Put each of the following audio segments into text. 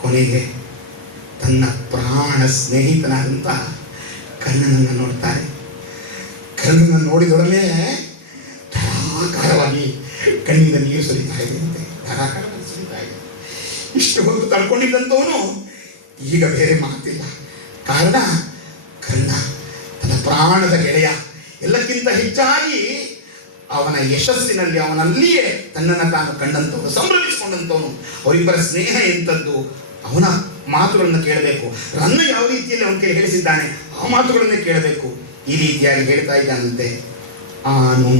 ಕೊನೆಗೆ ತನ್ನ ಪ್ರಾಣ ಸ್ನೇಹಿತನಾದಂಥ ಕರ್ಣನನ್ನು ನೋಡ್ತಾರೆ. ಕರ್ಣನನ್ನು ನೋಡಿದೊಡನೆ ಧಾರಾಕಾರವಾಗಿ ಕಣ್ಣಿಂದ ನೀರು ಸುರಿತಾ ಇದೆ, ಧಾರಾಕಾರವಾಗಿ ಸುರಿತಾ ಇದೆ. ಇಷ್ಟು ಹೊತ್ತು ತಡ್ಕೊಂಡಿದ್ದಂಥವನು ಈಗ ಬೇರೆ ಮಾತಿಲ್ಲ. ಕಾರಣ ಕರ್ಣ ತನ್ನ ಪ್ರಾಣದ ಗೆಳೆಯ, ಎಲ್ಲಕ್ಕಿಂತ ಹೆಚ್ಚಾಗಿ ಅವನ ಯಶಸ್ಸಿನಲ್ಲಿ ಅವನಲ್ಲಿಯೇ ತನ್ನನ್ನು ತಾನು ಕಂಡಂಥವನು, ಸಂಭ್ರಮಿಸಿಕೊಂಡಂಥವನು. ಅವರಿಬ್ಬರ ಸ್ನೇಹ ಎಂಥದ್ದು, ಅವನ ಮಾತುಗಳನ್ನು ಕೇಳಬೇಕು. ರನ್ನ ಯಾವ ರೀತಿಯಲ್ಲಿ ಅವನ ಕೈ ಹೇಳಿಸಿದ್ದಾನೆ ಆ ಮಾತುಗಳನ್ನೇ ಕೇಳಬೇಕು. ಈ ರೀತಿಯಾಗಿ ಹೇಳ್ತಾ ಇದ್ದಾನಂತೆ. ಆನು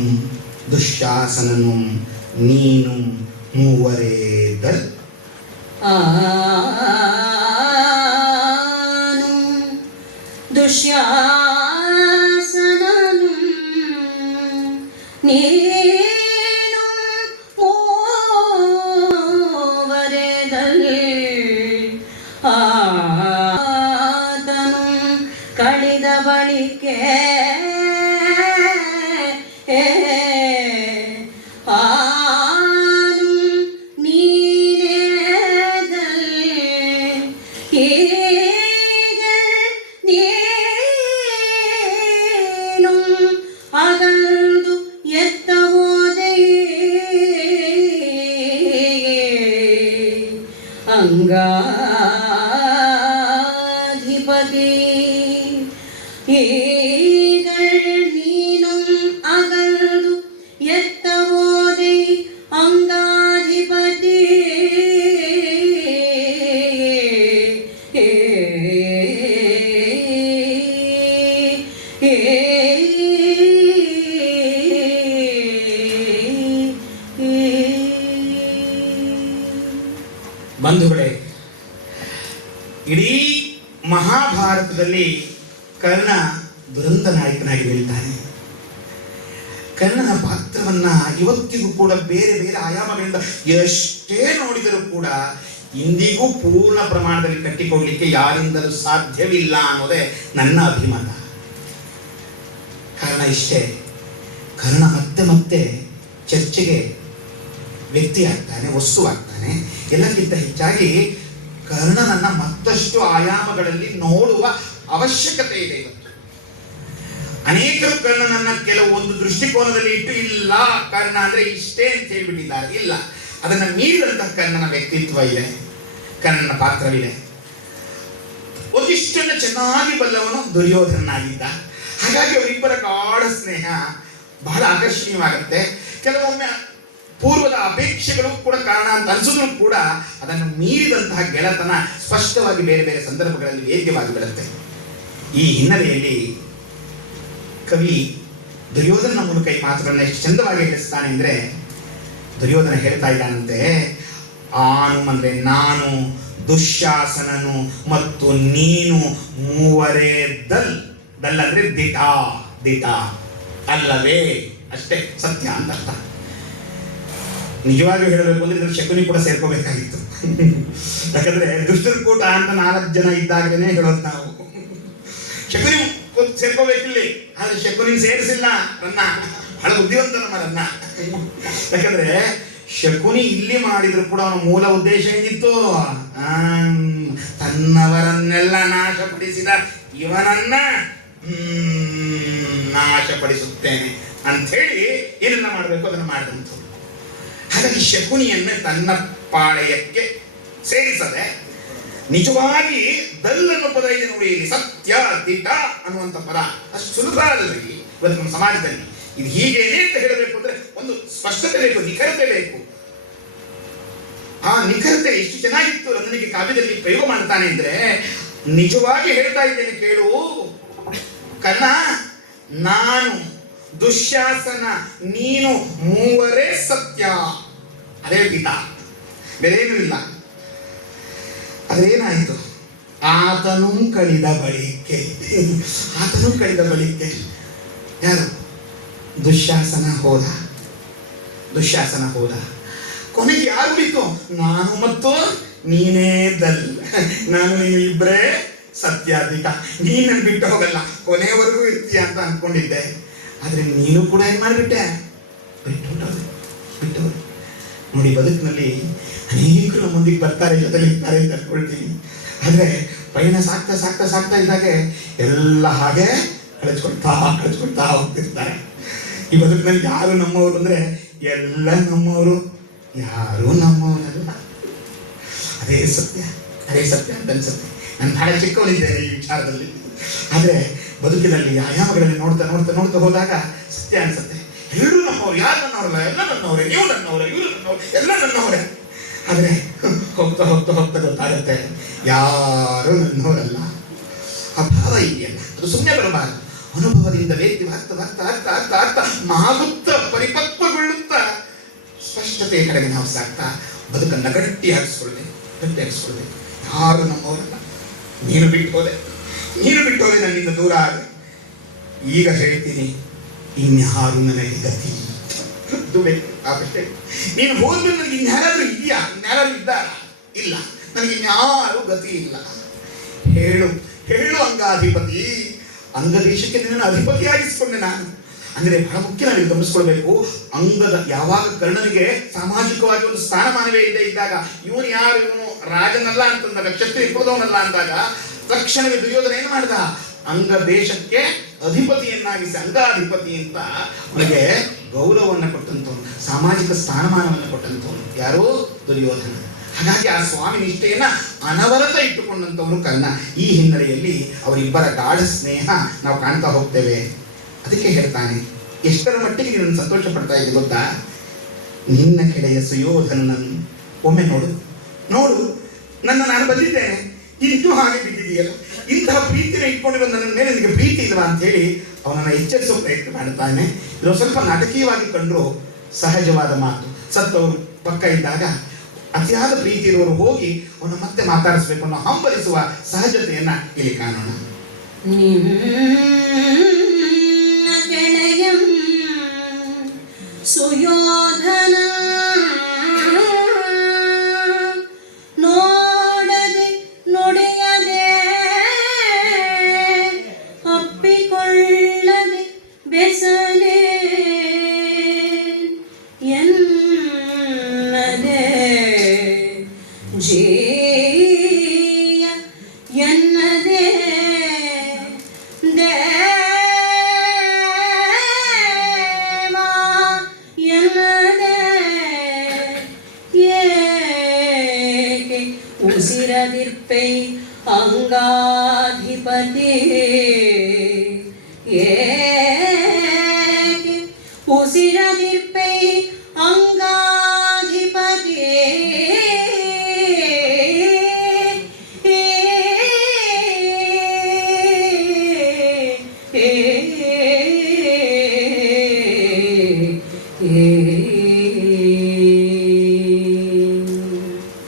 ದುಶ್ಯಾಸನನು ನೀನು ಮೂವರೇ ದಲ್. ಆನು ದುಶ್ಯಾಸನನು ನೀನು ಮೂವರೇ ದಲ್. ಆತನು ಕಳಿದ ಬಳಿಕೆ ಆನು ನೀನೇದಲ್. ಹೀಗೆ ನೀನು ಅಗಲ್ದು ಎತ್ತ ಹೋದೆ ಅಂಗಾಧಿಪತಿ. ಈಗ ನೀನು ಅಗಲ್ದು ಎತ್ತ ಹೋದೆ ಅಂಗಾಧಿಪತಿ. ಬಂಧುಗಳೇ, ಇಡೀ ಮಹಾಭಾರತದಲ್ಲಿ ಕರ್ಣ ದುರಂತ ನಾಯಕನಾಗಿ ಬೆಳೀತಾನೆ. ಕರ್ಣನ ಪಾತ್ರವನ್ನ ಇವತ್ತಿಗೂ ಕೂಡ ಬೇರೆ ಬೇರೆ ಆಯಾಮಗಳಿಂದ ಎಷ್ಟೇ ನೋಡಿದರೂ ಕೂಡ ಇಂದಿಗೂ ಪೂರ್ಣ ಪ್ರಮಾಣದಲ್ಲಿ ಕಟ್ಟಿಕೊಡ್ಲಿಕ್ಕೆ ಯಾರಿಂದಲೂ ಸಾಧ್ಯವಿಲ್ಲ ಅನ್ನೋದೇ ನನ್ನ ಅಭಿಮತ. ಕಾರಣ ಇಷ್ಟೇ, ಕರ್ಣ ಮತ್ತೆ ಮತ್ತೆ ಚರ್ಚೆಗೆ ವ್ಯಕ್ತಿ ಆಗ್ತಾನೆ, ವಸ್ತುವಾಗ್ತಾನೆ. ಎಲ್ಲಕ್ಕಿಂತ ಹೆಚ್ಚಾಗಿ ಕರ್ಣನನ್ನ ಮತ್ತಷ್ಟು ಆಯಾಮಗಳಲ್ಲಿ ನೋಡುವ ಅವಶ್ಯಕತೆ ಇದೆ ಇವತ್ತು. ಅನೇಕರು ಕರ್ಣನನ್ನ ಕೆಲವು ಒಂದು ದೃಷ್ಟಿಕೋನದಲ್ಲಿ ಇಟ್ಟು, ಇಲ್ಲ ಕರ್ಣ ಅಂದ್ರೆ ಇಷ್ಟೇ ಅಂತ ಹೇಳ್ಬಿಟ್ಟಿದ್ದಾರೆ. ಇಲ್ಲ, ಅದನ್ನ ಮೀರಿದಂತಹ ಕರ್ಣನ ವ್ಯಕ್ತಿತ್ವ ಇದೆ, ಕರ್ಣನ ಪಾತ್ರವಿದೆ. ಒಂದಿಷ್ಟನ್ನು ಚೆನ್ನಾಗಿ ಬಲ್ಲವನು ದುರ್ಯೋಧನನಾಗಿದ್ದ. ಹಾಗಾಗಿ ಅವರಿಬ್ಬರ ಗಾಢ ಸ್ನೇಹ ಬಹಳ ಆಕರ್ಷಣೀಯವಾಗುತ್ತೆ. ಕೆಲವೊಮ್ಮೆ ಪೂರ್ವದ ಅಪೇಕ್ಷೆಗಳು ಕೂಡ ಕಾರಣ ಅಂತ ಅನಿಸಿದ್ರು ಕೂಡ ಅದನ್ನು ಮೀರಿದಂತಹ ಗೆಳೆತನ ಸ್ಪಷ್ಟವಾಗಿ ಬೇರೆ ಬೇರೆ ಸಂದರ್ಭಗಳಲ್ಲಿ ವೇದ್ಯವಾಗಿ ಬಿಡುತ್ತೆ. ಈ ಹಿನ್ನೆಲೆಯಲ್ಲಿ ಕವಿ ದುರ್ಯೋಧನ ಮೂಲಕ ಈ ಮಾತುಗಳನ್ನ ಎಷ್ಟು ಚಂದವಾಗಿ ಹೇಳಿಸ್ತಾನೆ ಅಂದ್ರೆ, ದುರ್ಯೋಧನ ಹೇಳ್ತಾ ಇದ್ದಾನಂತೆ, ಆನು ಅಂದ್ರೆ ನಾನು, ದುಶ್ಯಾಸನನು ಮತ್ತು ನೀನು ಮೂವರೇ ದಲ್. ದಲ್ ಅಂದ್ರೆ ದಿಟ, ದಿಟ ಅಲ್ಲವೇ, ಅಷ್ಟೇ ಸತ್ಯ ಅಂತ ಅರ್ಥ. ನಿಜವಾಗಿ ಹೇಳಬೇಕು ಅಂದ್ರೆ ಇದ್ರ ಶಕುನಿ ಕೂಡ ಸೇರ್ಕೋಬೇಕಾಗಿತ್ತು. ಯಾಕಂದ್ರೆ ದುಷ್ಟರ ಕೂಟ ಅಂತ 4 ಜನ ಇದ್ದಾಗಲೇ ಹೇಳೋದು ನಾವು. ಶಕುನಿ ಸೇರ್ಕೋಬೇಕಿಲ್ಲಿ, ಆದ್ರೆ ಶಕುನಿ ಸೇರಿಸಿಲ್ಲ ರನ್ನ. ಬಹಳ ಬುದ್ಧಿವಂತ ನಮ್ಮ ರನ್ನ. ಯಾಕಂದ್ರೆ ಶಕುನಿ ಇಲ್ಲಿ ಮಾಡಿದ್ರು ಕೂಡ ಅವನ ಮೂಲ ಉದ್ದೇಶ ಏನಿತ್ತು, ತನ್ನವರನ್ನೆಲ್ಲ ನಾಶಪಡಿಸಿದ ಇವನನ್ನ ನಾಶಪಡಿಸುತ್ತೇನೆ ಅಂತ ಹೇಳಿ ಏನನ್ನ ಮಾಡಬೇಕು ಅದನ್ನು ಮಾಡಿದಂತು. ಹಾಗಾಗಿ ಶಕುನಿಯನ್ನ ತನ್ನ ಪಾಳೆಯಕ್ಕೆ ಸೇರಿಸದೆ ನಿಜವಾಗಿ ದಲ್ ಅನ್ನೋ ಪದ ಇದೆ ನೋಡಿ, ಸತ್ಯ ದಿಟ ಅನ್ನುವಂಥ ಪದ ಅಷ್ಟು ಸುಲಭ ಅಲ್ಲರಿ ಇವತ್ತು ನಮ್ಮ ಸಮಾಜದಲ್ಲಿ. ಇದು ಹೀಗೇನೆ ಅಂತ ಹೇಳಬೇಕು ಅಂದ್ರೆ ಒಂದು ಸ್ಪಷ್ಟತೆ ಬೇಕು, ನಿಖರತೆ ಬೇಕು. ಆ ನಿಖರತೆ ಎಷ್ಟು ಚೆನ್ನಾಗಿತ್ತು ರನ್ನನಿಗೆ ಕಾವ್ಯದಲ್ಲಿ ಪ್ರಯೋಗ ಮಾಡ್ತಾನೆ ಅಂದ್ರೆ, ನಿಜವಾಗಿ ಹೇಳ್ತಾ ಇದ್ದೇನೆ ಕೇಳು ಕರ್ಣ, ನಾನು ದುಶ್ಯಾಸನ ನೀನು ಮೂವರೇ ಸತ್ಯ, ಅದೇ ಗೀತ, ಬೇರೇನೂ ಇಲ್ಲ. ಅದೇನಾಯಿತು, ಆತನು ಕಳಿದ ಬಳಿಕೆ, ಆತನು ಕಳಿದ ಬಳಿಕೆ ಯಾರು, ದುಶ್ಯಾಸನ ಹೋದ, ದುಶ್ಯಾಸನ ಹೋದ. ಕೊನೆಗೆ ಯಾರು ಉಳಿತು, ನಾನು ಮತ್ತು ನೀನೇ ದಲ್, ನಾನು ನೀನು ಇಬ್ಬರೇ ಸತ್ಯಾಧಿಕ. ನೀನನ್ನು ಬಿಟ್ಟು ಹೋಗಲ್ಲ, ಕೊನೆಯವರೆಗೂ ಇರ್ತೀಯ ಅಂತ ಅನ್ಕೊಂಡಿದ್ದೆ. ಆದ್ರೆ ನೀನು ಕೂಡ ಏನ್ ಮಾಡಿಬಿಟ್ಟೆ, ಬಿಟ್ಟು ನೋಡಿ, ಬದುಕಿನಲ್ಲಿ ಅನೇಕರು ಮುಂದಿಗೆ ಬರ್ತಾರೆ, ಜೊತೆಲಿರ್ತಾರೆ ಅಂತ ಅನ್ಕೊಳ್ತೀವಿ. ಆದರೆ ಪಯಣ ಸಾಕ್ತಾ ಸಾಕ್ತಾ ಸಾಕ್ತಾ ಇದ್ದಾಗೆ ಎಲ್ಲ ಹಾಗೆ ಕಳಿಸ್ಕೊಳ್ತಾ ಹೋಗ್ತಿರ್ತಾರೆ. ಈ ಬದುಕಿನಲ್ಲಿ ಯಾರು ನಮ್ಮವರು ಅಂದರೆ ಎಲ್ಲ ನಮ್ಮವರು, ಯಾರೂ ನಮ್ಮವರಲ್ಲ. ಅದೇ ಸತ್ಯ ಅಂತ ಅನ್ಸುತ್ತೆ. ನಾನು ಬಹಳ ಚಿಕ್ಕವನಿದ್ದೇನೆ ಈ ವಿಚಾರದಲ್ಲಿ. ಆದರೆ ಬದುಕಿನಲ್ಲಿ ಆಯಾಮಗಳಲ್ಲಿ ನೋಡ್ತಾ ಹೋದಾಗ ಸತ್ಯ ಅನ್ಸುತ್ತೆ. ಎಲ್ಲರೂ ನಮ್ಮವ್ರು, ಯಾರು ನನ್ನವರಲ್ಲ, ಎಲ್ಲ ನನ್ನವರೇ, ನೀವು ನನ್ನವರೇ, ಇವರು ನನ್ನವರು, ಎಲ್ಲ ನನ್ನವರೇ. ಆದರೆ ಹೋಗ್ತಾ ಗೊತ್ತಾಗತ್ತೆ ಯಾರು ನನ್ನವರಲ್ಲ. ಅಭಾವ ಇದೆಯಲ್ಲ, ಅದು ಸುಮ್ಮನೆ ಬರಬಾರದು. ಅನುಭವದಿಂದ ವ್ಯಕ್ತಿ ಆಗ್ತಾ ಮಾಗುತ್ತಾ ಪರಿಪಕ್ವಗೊಳ್ಳುತ್ತಾ ಸ್ಪಷ್ಟತೆಯ ಕಡೆಗೆ ನಾವು ಸಾಕ್ತಾ ಬದುಕನ್ನು ಗಟ್ಟಿ ಹಾಕಿಸ್ಕೊಳ್ಬೇಕು. ಯಾರು ನಮ್ಮವರಲ್ಲ. ನೀನು ಬಿಟ್ಟು ಹೋದೆ, ನನ್ನಿಂದ ದೂರ ಆಗ. ಈಗ ಹೇಳ್ತೀನಿ, ಇನ್ಯಾರು ನನಗೆ ಗತಿ ಅಷ್ಟೇ. ನೀನು ಹೋದ್ಮೇಲೆ ನನಗೆ ಇನ್ಯಾರಾದ್ರೂ ಇದೆಯಾ? ಇನ್ಯಾರು ಇದ್ದಾರಾ? ಇಲ್ಲ, ನನಗೆ ಇನ್ಯಾರು ಗತಿ ಇಲ್ಲ. ಹೇಳು ಅಂಗಾಧಿಪತಿ. ಅಂಗದೇಶಕ್ಕೆ ನಿನ್ನನ್ನು ಅಧಿಪತಿಯಾಗಿಸ್ಕೊಂಡೆ ನಾನು. ಅಂದರೆ ಬಹಳ ಮುಖ್ಯ ನಾವಿಲ್ಲಿ ಗಮನಿಸ್ಕೊಳ್ಬೇಕು. ಅಂಗದ ಯಾವಾಗ ಕರ್ಣನಿಗೆ ಸಾಮಾಜಿಕವಾಗಿ ಒಂದು ಸ್ಥಾನಮಾನವೇ ಇದ್ದಾಗ, ಇವನು ಯಾರು, ಇವನು ರಾಜನಲ್ಲ ಅಂತಂದಾಗ, ಕ್ಷತ್ರಿಯ ಕುಲದವನಲ್ಲ ಅಂದಾಗ ತಕ್ಷಣವೇ ದುರ್ಯೋಧನ ಏನು ಮಾಡಿದ? ಅಂಗ ದೇಶಕ್ಕೆ ಅಧಿಪತಿಯನ್ನಾಗಿಸಿ ಅಂಗಾಧಿಪತಿ ಅಂತ ಅವನಿಗೆ ಗೌರವವನ್ನು ಕೊಟ್ಟಂತವನು, ಸಾಮಾಜಿಕ ಸ್ಥಾನಮಾನವನ್ನು ಕೊಟ್ಟಂತವನು ಯಾರು? ದುರ್ಯೋಧನ. ಹಾಗಾಗಿ ಆ ಸ್ವಾಮಿ ನಿಷ್ಠೆಯನ್ನ ಅನವರತ ಇಟ್ಟುಕೊಂಡಂತವನು ಕರ್ಣ. ಈ ಹಿನ್ನೆಲೆಯಲ್ಲಿ ಅವರಿಬ್ಬರ ಗಾಢ ಸ್ನೇಹ ನಾವು ಕಾಣ್ತಾ ಹೋಗ್ತೇವೆ. ಅದಕ್ಕೆ ಹೇಳ್ತಾನೆ, ಎಷ್ಟರ ಮಟ್ಟಿಗೆ ನೀನು ಸಂತೋಷ ಪಡ್ತಾ ಇದ್ದೆ ಗೊತ್ತಾ? ನಿನ್ನ ಕೆಳೆಯ ಸುಯೋಧನನನ್ನು ಒಮ್ಮೆ ನೋಡು, ನಾನು ಬಂದಿದ್ದೇನೆ, ಇನ್ನೂ ಹಾಗೆ ಬಿದ್ದಿದೆಯಲ್ಲ, ಇಂತಹ ಪ್ರೀತಿನ ಇಟ್ಕೊಂಡಿರೋ ನನ್ನ ಮೇಲೆ ನಿನಗೆ ಪ್ರೀತಿ ಇಲ್ವಾ ಅಂತ ಹೇಳಿ ಅವನನ್ನು ಎಚ್ಚರಿಸೋ ಪ್ರಯತ್ನ ಮಾಡ್ತಾನೆ. ಇದು ಸ್ವಲ್ಪ ನಾಟಕೀಯವಾಗಿ ಕಂಡ್ರು ಸಹಜವಾದ ಮಾತು. ಸತ್ತವರು ಪಕ್ಕ ಇದ್ದಾಗ ಅತಿಯಾದ ಪ್ರೀತಿ ಇರುವವರು ಹೋಗಿ ಅವನ್ನ ಮತ್ತೆ ಮಾತಾಡಿಸ್ಬೇಕು ಅನ್ನೋ ಹಂಬಲಿಸುವ ಸಹಜತೆಯನ್ನ ಇಲ್ಲಿ ಕಾಣೋಣ. ಗೆಳೆಯಂ ಸುಯೋಧನ ನೋಡದೆ ನುಡಿಯದೆ ಅಪ್ಪಿಕೊಳ್ಳದೆ ಬೆಸಲೆ ಎನ್ನದೆ ಜೀಯ ಎನ್ನದೆ ಉಸಿರದಿರ್ಪೈ ಅಂಗಾಧಿಪತಿ ಉಸಿರದಿರ್ಪೈ ಅಂಗಾಧಿಪತಿ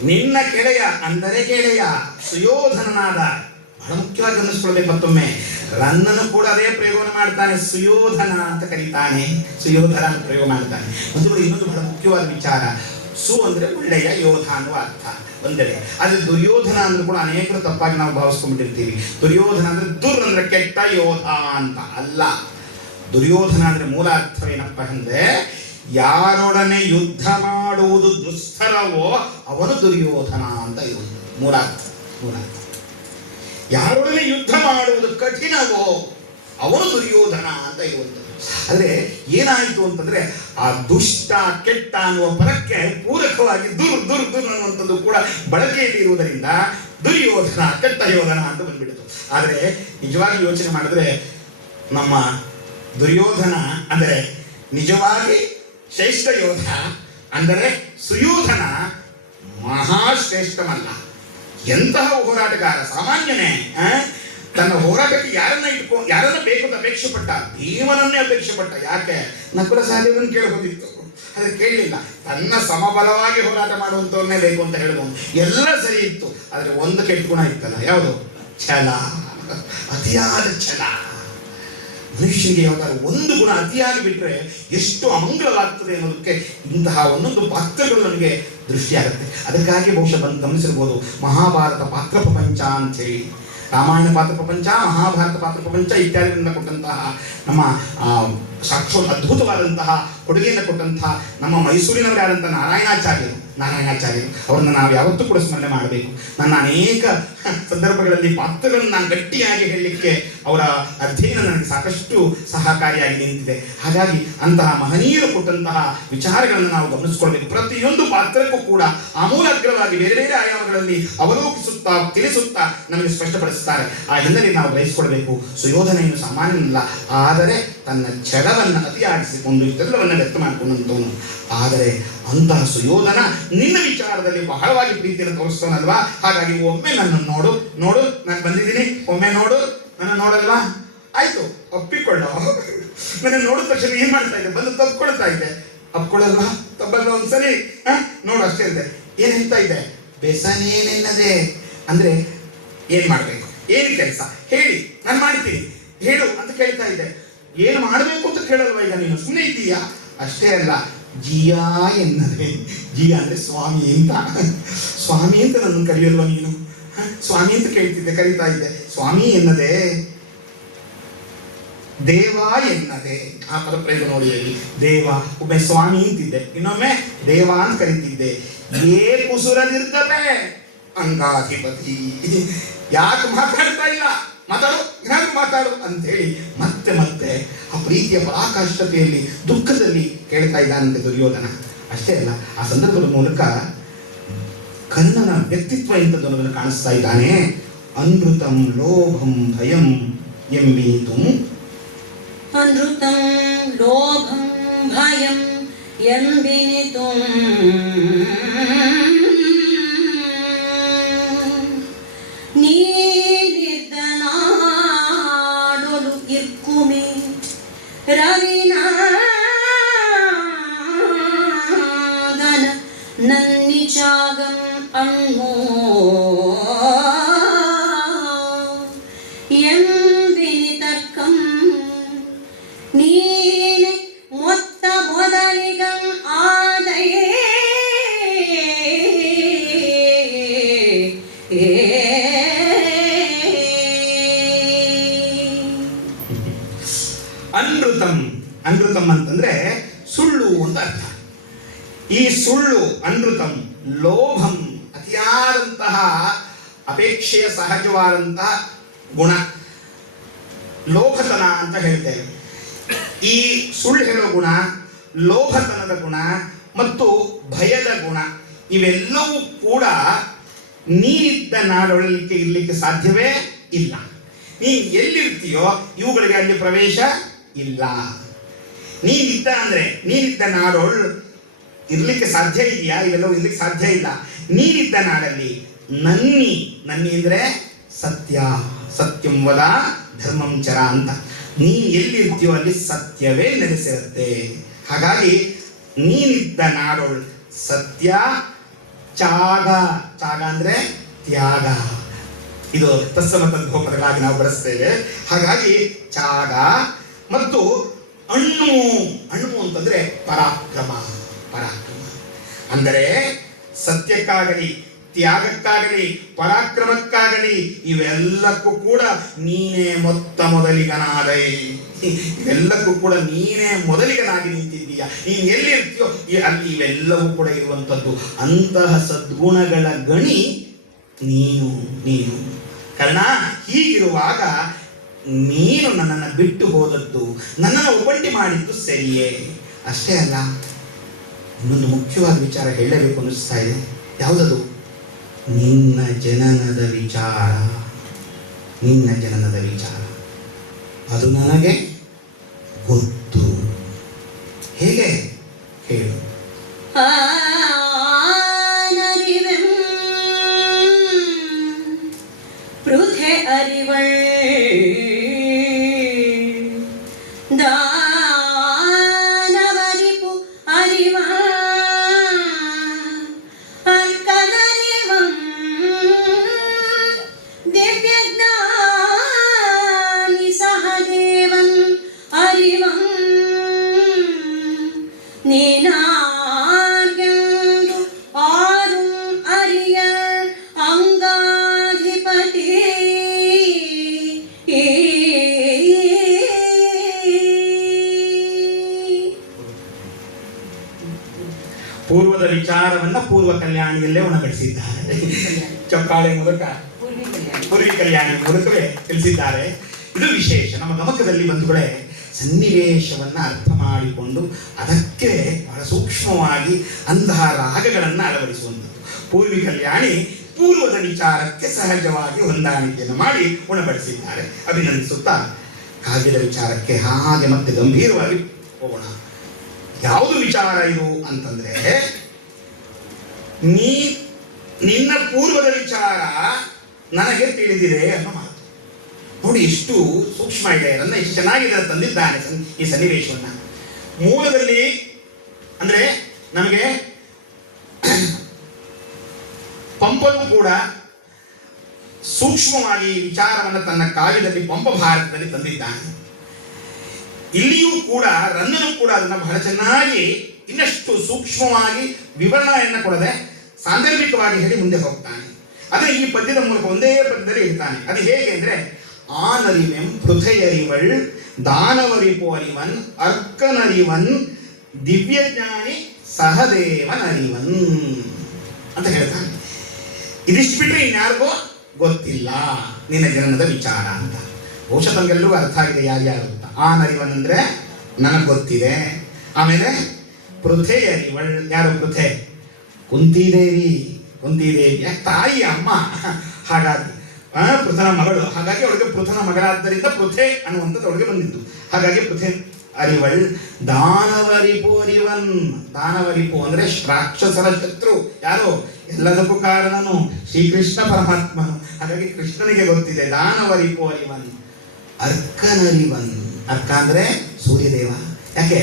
ನಿನ್ನ ಕೆಳೆಯ ಅಂದರೆ ಗೆಳೆಯ ಸುಯೋಧನನಾದ. ಬಹಳ ಮುಖ್ಯವಾಗಿ ಗಮನಿಸ್ಕೊಳ್ಬೇಕು. ಮತ್ತೊಮ್ಮೆ ರನ್ನನು ಕೂಡ ಅದೇ ಪ್ರಯೋಗವನ್ನು ಮಾಡ್ತಾನೆ, ಸುಯೋಧನ ಅಂತ ಕರೀತಾನೆ, ಸುಯೋಧನ ಅಂತ ಪ್ರಯೋಗ ಮಾಡ್ತಾನೆ. ಇನ್ನೊಂದು ಬಹಳ ಮುಖ್ಯವಾದ ವಿಚಾರ, ಸು ಅಂದ್ರೆ ಒಳ್ಳೆಯ, ಯೋಧ ಅನ್ನುವ ಅರ್ಥ ಒಂದೆಡೆ. ಆದ್ರೆ ದುರ್ಯೋಧನ ಅಂದ್ರೆ ಕೂಡ ಅನೇಕರು ತಪ್ಪಾಗಿ ನಾವು ಭಾವಿಸ್ಕೊಂಡ್ಬಿಟ್ಟಿರ್ತೀವಿ. ದುರ್ಯೋಧನ ಅಂದ್ರೆ ದುರ್ ಅಂದ್ರೆ ಕೆಟ್ಟ, ಯೋಧ ಅಂತ ಅಲ್ಲ. ದುರ್ಯೋಧನ ಅಂದ್ರೆ ಮೂಲ ಅರ್ಥವೇನಪ್ಪ ಅಂದ್ರೆ, ಯಾರೊಡನೆ ಯುದ್ಧ ಮಾಡುವುದು ದುಸ್ತರವೋ ಅವನು ದುರ್ಯೋಧನ ಅಂತ ಇರುವುದು ಮೂಲಾರ್ಥ. ಯಾರೊಡನೆ ಯುದ್ಧ ಮಾಡುವುದು ಕಠಿಣವೋ ಅವನು ದುರ್ಯೋಧನ ಅಂತ ಇರುವಂಥದ್ದು. ಆದರೆ ಏನಾಯಿತು ಅಂತಂದ್ರೆ, ಆ ದುಷ್ಟ ಕೆಟ್ಟ ಅನ್ನುವ ಪದಕ್ಕೆ ಪೂರಕವಾಗಿ ದುರ್ ಅನ್ನುವಂಥದ್ದು ಕೂಡ ಬಳಕೆಯಲ್ಲಿ ಇರುವುದರಿಂದ ದುರ್ಯೋಧನ ಕೆಟ್ಟ ಯೋಧನ ಅಂತ ಬಂದ್ಬಿಡ್ತು. ಆದರೆ ನಿಜವಾಗಿ ಯೋಚನೆ ಮಾಡಿದ್ರೆ ನಮ್ಮ ದುರ್ಯೋಧನ ಅಂದರೆ ನಿಜವಾಗಿ ಶ್ರೇಷ್ಠ ಯೋಧ, ಅಂದರೆ ಸುಯೋಧನ ಮಹಾಶ್ರೇಷ್ಠಮಲ್ಲ. ಎಂತಹ ಹೋರಾಟಗಾರ, ಸಾಮಾನ್ಯನೇ. ತನ್ನ ಹೋರಾಟಕ್ಕೆ ಯಾರನ್ನ ಬೇಕು ಅಂತ ಅಪೇಕ್ಷೆ ಪಟ್ಟ? ಭೀಮನನ್ನೇ ಅಪೇಕ್ಷೆ ಪಟ್ಟ. ಯಾಕೆ? ನಕುಲ ಸಹದೇವನನ್ನು ಕೇಳಬಹುದಿತ್ತು, ಆದರೆ ಕೇಳಲಿಲ್ಲ. ತನ್ನ ಸಮಬಲವಾಗಿ ಹೋರಾಟ ಮಾಡುವಂಥವ್ರನ್ನೇ ಬೇಕು ಅಂತ ಹೇಳಿದವನು. ಎಲ್ಲ ಸರಿ ಇತ್ತು, ಆದರೆ ಒಂದು ಕೆಟ್ಟ ಗುಣ ಇತ್ತಲ್ಲ, ಯಾವುದು? ಛಲ, ಅತಿಯಾದ ಛಲ. ಮನುಷ್ಯನಿಗೆ ಯಾವ್ದಾದ್ರು ಒಂದು ಗುಣ ಅತಿಯಾಗಿ ಬಿಟ್ಟರೆ ಎಷ್ಟು ಅಮಂಗಲವಾಗ್ತದೆ ಅನ್ನೋದಕ್ಕೆ ಇಂತಹ ಒಂದೊಂದು ಪಾತ್ರಗಳು ನಮಗೆ ದೃಷ್ಟಿಯಾಗುತ್ತೆ. ಅದಕ್ಕಾಗಿ ಬಹುಶಃ ಗಮನಿಸಿರ್ಬೋದು, ಮಹಾಭಾರತ ಪಾತ್ರ ಪ್ರಪಂಚ ಅಂಥೇಳಿ ರಾಮಾಯಣ ಪಾತ್ರ ಪ್ರಪಂಚ, ಮಹಾಭಾರತ ಪಾತ್ರ ಪ್ರಪಂಚ ಇತ್ಯಾದಿಗಳಿಂದ ಕೊಟ್ಟಂತಹ ನಮ್ಮ ಸಾಕ್ಷಾತ್ ಅದ್ಭುತವಾದಂತಹ ಕೊಡುಗೆಯನ್ನು ಕೊಟ್ಟಂತಹ ನಮ್ಮ ಮೈಸೂರಿನವರಾದಂಥ ನಾರಾಯಣಾಚಾರ್ಯರು ಅವರನ್ನು ನಾವು ಯಾವತ್ತೂ ಕೂಡ ಸ್ಮರಣೆ ಮಾಡಬೇಕು. ನನ್ನ ಅನೇಕ ಸಂದರ್ಭಗಳಲ್ಲಿ ಪಾತ್ರಗಳನ್ನು ನಾನು ಗಟ್ಟಿಯಾಗಿ ಹೇಳಲಿಕ್ಕೆ ಅವರ ಅಧ್ಯಯನ ನನಗೆ ಸಾಕಷ್ಟು ಸಹಕಾರಿಯಾಗಿ ನಿಂತಿದೆ. ಹಾಗಾಗಿ ಅಂತಹ ಮಹನೀಯರು ಕೊಟ್ಟಂತಹ ವಿಚಾರಗಳನ್ನು ನಾವು ಗಮನಿಸಿಕೊಳ್ಬೇಕು. ಪ್ರತಿಯೊಂದು ಪಾತ್ರಕ್ಕೂ ಕೂಡ ಆಮೂಲಾಗ್ರವಾಗಿ ಬೇರೆ ಬೇರೆ ಆಯಾಮಗಳಲ್ಲಿ ಅವಲೋಕಿಸುತ್ತಾ ತಿಳಿಸುತ್ತಾ ನಮಗೆ ಸ್ಪಷ್ಟಪಡಿಸುತ್ತಾರೆ. ಆ ಹಿನ್ನೆಲೆ ನಾವು ಗ್ರಹಿಸಿಕೊಳ್ಬೇಕು. ಸುಯೋಧನೆಯನ್ನು ಸಾಮಾನ್ಯನಲ್ಲ, ಆದರೆ ತನ್ನ ಛಲವನ್ನು ಅತಿಯಾಗಿಸಿಕೊಂಡು ಇಷ್ಟೆಲ್ಲವನ್ನು ವ್ಯಕ್ತ ಮಾಡಿಕೊಂಡಂಥವನು. ಆದರೆ ಅಂತಹ ಸುಯೋಧನ ನಿನ್ನ ವಿಚಾರದಲ್ಲಿ ಬಹಳವಾಗಿ ಪ್ರೀತಿಯನ್ನು ತೋರಿಸ್ತವನಲ್ವಾ? ಹಾಗಾಗಿ ಒಮ್ಮೆ ನನ್ನನ್ನು ನೋಡು ನಾನು ಬಂದಿದ್ದೀನಿ, ಒಮ್ಮೆ ನನ್ನ ನೋಡಲ್ವಾ? ಆಯ್ತು, ಒಪ್ಪಿಕೊಳ್ಳೋ. ನನ್ನ ನೋಡಿದ ತಕ್ಷಣ ಏನ್ ಮಾಡ್ತಾ ಇದ್ದೆ? ಬಂದು ತಪ್ಕೊಳ್ತಾ ಇದ್ದೆ. ಅಪ್ಕೊಳ್ಳಲ್ವಾ? ತಪ್ಪಲ್ವಾ? ಒಂದ್ಸರಿ ನೋಡು ಅಷ್ಟೇ ಇದ್ದೆ. ಏನ್ ಹೇಳ್ತಾ ಇದ್ದೆ? ಬೇಸನೇನೆನ್ನದೆ ಅಂದ್ರೆ ಏನ್ ಮಾಡ್ಬೇಕು, ಏನು ಕೆಲಸ ಹೇಳಿ, ನಾನು ಮಾಡ್ತೀನಿ, ಹೇಳು ಅಂತ ಕೇಳ್ತಾ ಇದ್ದೆ. ಏನು ಮಾಡಬೇಕು ಅಂತ ಕೇಳಲ್ವಾ? ಈಗ ನೀನು ಸುಮ್ಮನೆ ಇದ್ದೀಯಾ? ಅಷ್ಟೇ ಅಲ್ಲ, ಜಿಯಾ ಎನ್ನದೆ. ಜಿಯಾ ಅಂದ್ರೆ ಸ್ವಾಮಿ ಅಂತ. ಸ್ವಾಮಿ ಅಂತ ನನ್ನ ಕರೆಯಲ್ವಾ ನೀನು? ಸ್ವಾಮಿ ಅಂತ ಕೇಳ್ತಿದ್ದೆ, ಕರೀತಾ ಇದ್ದೆ. ಸ್ವಾಮಿ ಎನ್ನದೆ, ದೇವ ಎನ್ನದೆ. ಆ ಪದಪ್ರಯೋಗ ನೋಡಿ ಹೇಳಿ. ದೇವ, ಒಮ್ಮೆ ಸ್ವಾಮಿ ಅಂತಿದ್ದೆ, ಇನ್ನೊಮ್ಮೆ ದೇವ ಅಂತ ಕರೀತಿದ್ದೆ. ಏ ಕುಸುರದಿರ್ತವೆ ಅಂಗಾಧಿಪತಿ. ಯಾಕೆ ಮಾತಾಡ್ತಾ ಇಲ್ಲ? ಮಾತಾಡು ಅಂತ ಹೇಳಿ ಮತ್ತೆ ಆ ಪ್ರೀತಿಯ ಪರಾಕಾಷ್ಠತೆಯಲ್ಲಿ ದುಃಖದಲ್ಲಿ ಕೇಳ್ತಾ ಇದ್ದಾನಂತೆ ದುರ್ಯೋಧನ. ಅಷ್ಟೇ ಅಲ್ಲ, ಆ ಸಂದರ್ಭದ ಮೂಲಕ ಕರ್ಣನ ವ್ಯಕ್ತಿತ್ವ ಎಂಥದ್ದನ್ನು ಕಾಣಿಸ್ತಾ ಇದ್ದಾನೆ. ಅನೃತಂ ಲೋಭಂ ಭಯಂ ಎಂಬೀತು. ಅನೃತಂ ಲೋಭಂ ಭಯಂ ಎಂಬಿನಿತು. ನೀರಿದ್ದನಾಡೊಲು ಇರ್ಕುಮೆ ರವಿನಾದನ ನನ್ನಿಚಾಗಂ ಅಣ್ಮೋ ಎಂಬಿನಿತಕ್ಕಂ ನೀನೆ ಮೊತ್ತ ಮೊದಲಿಗಂ ಆದಯೇ ಅನೃತಂ ಅಂತಂದ್ರೆ ಸುಳ್ಳು ಅಂತ ಅರ್ಥ. ಈ ಸುಳ್ಳು ಅನೃತಂ, ಲೋಭಂ ಅತಿಯಾದಂತಹ ಅಪೇಕ್ಷೆಯ ಸಹಜವಾದಂತಹ ಗುಣ, ಲೋಭತನ ಅಂತ ಹೇಳ್ತೇವೆ. ಈ ಸುಳ್ಳು ಹೇಳೋ ಗುಣ, ಲೋಭತನದ ಗುಣ ಮತ್ತು ಭಯದ ಗುಣ ಇವೆಲ್ಲವೂ ಕೂಡ ನೀನಿದ್ದ ನಾಡೊಳಲಿಕ್ಕೆ ಇರಲಿಕ್ಕೆ ಸಾಧ್ಯವೇ ಇಲ್ಲ. ನೀನು ಎಲ್ಲಿರ್ತೀಯೋ ಇವುಗಳಿಗೆ ಅಲ್ಲಿ ಪ್ರವೇಶ ಇಲ್ಲ. ನೀನಿದ್ದ ನಾಡೊಳ್ ಇರ್ಲಿಕ್ಕೆ ಸಾಧ್ಯ ಇದೆಯಾ? ಇವೆಲ್ಲವೂ ಇರ್ಲಿಕ್ಕೆ ಸಾಧ್ಯ ಇಲ್ಲ. ನೀನಿದ್ದ ನಾಡಲ್ಲಿ ನನ್ನಿ ಅಂದ್ರೆ ಸತ್ಯ, ಸತ್ಯಂ ವದ ಧರ್ಮಂ ಚರ ಅಂತ. ನೀನು ಎಲ್ಲಿರ್ತೀಯೋ ಅಲ್ಲಿ ಸತ್ಯವೇ ನೆಲೆಸಿರುತ್ತೆ. ಹಾಗಾಗಿ ನೀನಿದ್ದ ನಾಡೊಳ್ ಸತ್ಯ, ತ್ಯಾಗ ಅಂದ್ರೆ ತ್ಯಾಗ, ಇದು ತತ್ಸಮ ತದ್ಭೋಪದಗಳಾಗಿ ನಾವು ಬಳಸ್ತೇವೆ. ಹಾಗಾಗಿ ತ್ಯಾಗ ಮತ್ತು ಅಣ್ಣು ಅಂತಂದ್ರೆ ಪರಾಕ್ರಮ. ಅಂದರೆ ಸತ್ಯಕ್ಕಾಗಲಿ, ತ್ಯಾಗಕ್ಕಾಗಲಿ, ಪರಾಕ್ರಮಕ್ಕಾಗಲಿ ಇವೆಲ್ಲಕ್ಕೂ ಕೂಡ ನೀನೇ ಮೊತ್ತ ಮೊದಲಿಗನಾದೈ. ಇವೆಲ್ಲಕ್ಕೂ ಕೂಡ ನೀನೇ ಮೊದಲಿಗನಾಗಿ ನಿಂತಿದ್ದೀಯ. ನೀನು ಎಲ್ಲಿರ್ತೀಯೋ ಅಲ್ಲಿ ಇವೆಲ್ಲವೂ ಕೂಡ ಇರುವಂಥದ್ದು. ಅಂತಹ ಸದ್ಗುಣಗಳ ಗಣಿ ನೀನು. ಕಾರಣ ಹೀಗಿರುವಾಗ ನೀನು ನನ್ನನ್ನು ಬಿಟ್ಟು ಹೋದದ್ದು, ನನ್ನನ್ನು ಒಬ್ಬಂಟಿ ಮಾಡಿದ್ದು ಸರಿಯೇ? ಅಷ್ಟೇ ಅಲ್ಲ, ಇನ್ನೊಂದು ಮುಖ್ಯವಾದ ವಿಚಾರ ಹೇಳಬೇಕು ಅನ್ನಿಸ್ತಾ ಇದೆ. ಯಾವುದದು? ನಿನ್ನ ಜನನದ ವಿಚಾರ. ಅದು ನನಗೆ ಗೊತ್ತು. ಹೇಗೆ ಹೇಳು? ಪೃಥೆ ಅರಿವಳ್ ದಾನವರಿಪು ಅರಿವ ಅರ್ಕದರಿವಂ ದಿವ್ಯಜ್ಞಾನಿ ಸಹದೇವಂ ಅರಿವಂ ನೀನಾರ್ಯಂದು ಆರುಂ ಅರಿಯ ಅಂಗಾಧಿಪತಿ ವಿಚಾರವನ್ನ ಪೂರ್ವ ಕಲ್ಯಾಣಿಯಲ್ಲೇ ಉಣಬಡಿಸಿದ್ದಾರೆ. ಚಪ್ಪಾಳೆ ಮೂಲಕ, ಪೂರ್ವಿ ಕಲ್ಯಾಣಿ ಮೂಲಕವೇ ತಿಳಿಸಿದ್ದಾರೆ. ಇದು ವಿಶೇಷ. ನಮ್ಮ ಗಮಕದಲ್ಲಿ ಬಂಧುಗಳೇ ಸನ್ನಿವೇಶವನ್ನ ಅರ್ಥ ಮಾಡಿಕೊಂಡು ಅದಕ್ಕೆ ಬಹಳ ಸೂಕ್ಷ್ಮವಾಗಿ ಅಂತಹ ರಾಗಗಳನ್ನು ಅಳವಡಿಸುವಂಥದ್ದು. ಪೂರ್ವಿ ಕಲ್ಯಾಣಿ ಪೂರ್ವದ ವಿಚಾರಕ್ಕೆ ಸಹಜವಾಗಿ ಹೊಂದಾಣಿಕೆಯನ್ನು ಮಾಡಿ ಉಣಬಡಿಸಿದ್ದಾರೆ. ಅಭಿನಂದಿಸುತ್ತಾ ಕಾವ್ಯದ ವಿಚಾರಕ್ಕೆ ಹಾಗೆ ಮತ್ತೆ ಗಂಭೀರವಾಗಿ ಹೋಗೋಣ. ಯಾವುದು ವಿಚಾರ ಇದು ಅಂತಂದ್ರೆ, ನಿನ್ನ ಪೂರ್ವದ ವಿಚಾರ ನನಗೆ ತಿಳಿದಿದೆ ಅನ್ನೋ ಮಾತು. ನೋಡಿ ಎಷ್ಟು ಸೂಕ್ಷ್ಮ ಇದೆ, ಅದನ್ನ ಎಷ್ಟು ಚೆನ್ನಾಗಿದೆ ತಂದಿದ್ದಾನೆ ಈ ಸನ್ನಿವೇಶವನ್ನ. ಮೂಲದಲ್ಲಿ ಅಂದ್ರೆ ನಮಗೆ ಪಂಪನು ಕೂಡ ಸೂಕ್ಷ್ಮವಾಗಿ ಈ ವಿಚಾರವನ್ನು ತನ್ನ ಕಾವ್ಯದಲ್ಲಿ ಪಂಪ ಭಾರತದಲ್ಲಿ ತಂದಿದ್ದಾನೆ. ಇಲ್ಲಿಯೂ ಕೂಡ ರನ್ನನು ಕೂಡ ಅದನ್ನು ಬಹಳ ಚೆನ್ನಾಗಿ ಇನ್ನಷ್ಟು ಸೂಕ್ಷ್ಮವಾಗಿ ವಿವರಣೆಯನ್ನು ಕೊಡದೆ ಸಾಂದರ್ಭಿಕವಾಗಿ ಹೇಳಿ ಮುಂದೆ ಹೋಗ್ತಾನೆ. ಅದನ್ನು ಈ ಪದ್ಯದ ಮೂಲಕ ಒಂದೇ ಪದ್ಯದಲ್ಲಿ ಹೇಳ್ತಾನೆ. ಅದು ಹೇಗೆ ಅಂದ್ರೆ, ಆನರಿವೆಂ ಪೃಥೆಯರಿವಳ್ ದಾನವರಿಪು ಅರಿವನ್ ಅರ್ಕನರಿವನ್ ದಿವ್ಯಜ್ಞಾನಿ ಸಹದೇವನರಿವನ್ ಅಂತ ಹೇಳ್ತಾನೆ. ಇದಿಷ್ಟು ಬಿಟ್ಟರೆ ಇನ್ಯಾರಿಗೋ ಗೊತ್ತಿಲ್ಲ ನಿನ್ನ ಜನನದ ವಿಚಾರ ಅಂತ. ಬಹುಶಃ ತಮಗೆಲ್ಲರಿಗೂ ಅರ್ಥ ಆಗಿದೆ ಯಾರ್ಯಾರು ಅಂತ. ಆನರಿವನ್ ಅಂದ್ರೆ ನನಗೆ ಗೊತ್ತಿದೆ. ಆಮೇಲೆ ಪೃಥೆಯರಿವಳ್, ಯಾರು ಪೃಥೆ? ಕುಂತಿದೇವಿ. ಕುಂತಿದೇವಿಯ ತಾಯಿ, ಅಮ್ಮ. ಹಾಗಾಗಿ ಪೃಥನ ಮಗಳು, ಹಾಗಾಗಿ ಅವಳಿಗೆ ಪೃಥನ ಮಗಳಾದ್ದರಿಂದ ಪೃಥೆ ಅನ್ನುವಂಥದ್ದು ಅವಳಿಗೆ ಬಂದಿತ್ತು. ಹಾಗಾಗಿ ಪೃಥೆ ಅರಿವಳ್ ದಾನವರಿಪು ಅರಿವನ್. ದಾನವರಿಪು ಅಂದ್ರೆ ರಾಕ್ಷಸರ ಶತ್ರು. ಯಾರು? ಎಲ್ಲದಕ್ಕೂ ಕಾರಣನು ಶ್ರೀಕೃಷ್ಣ ಪರಮಾತ್ಮನು. ಹಾಗಾಗಿ ಕೃಷ್ಣನಿಗೆ ಗೊತ್ತಿದೆ. ದಾನವರಿಪು ಅರಿವನ್ ಅರ್ಕನರಿವನ್. ಅರ್ಕ ಅಂದ್ರೆ ಸೂರ್ಯದೇವ. ಯಾಕೆ?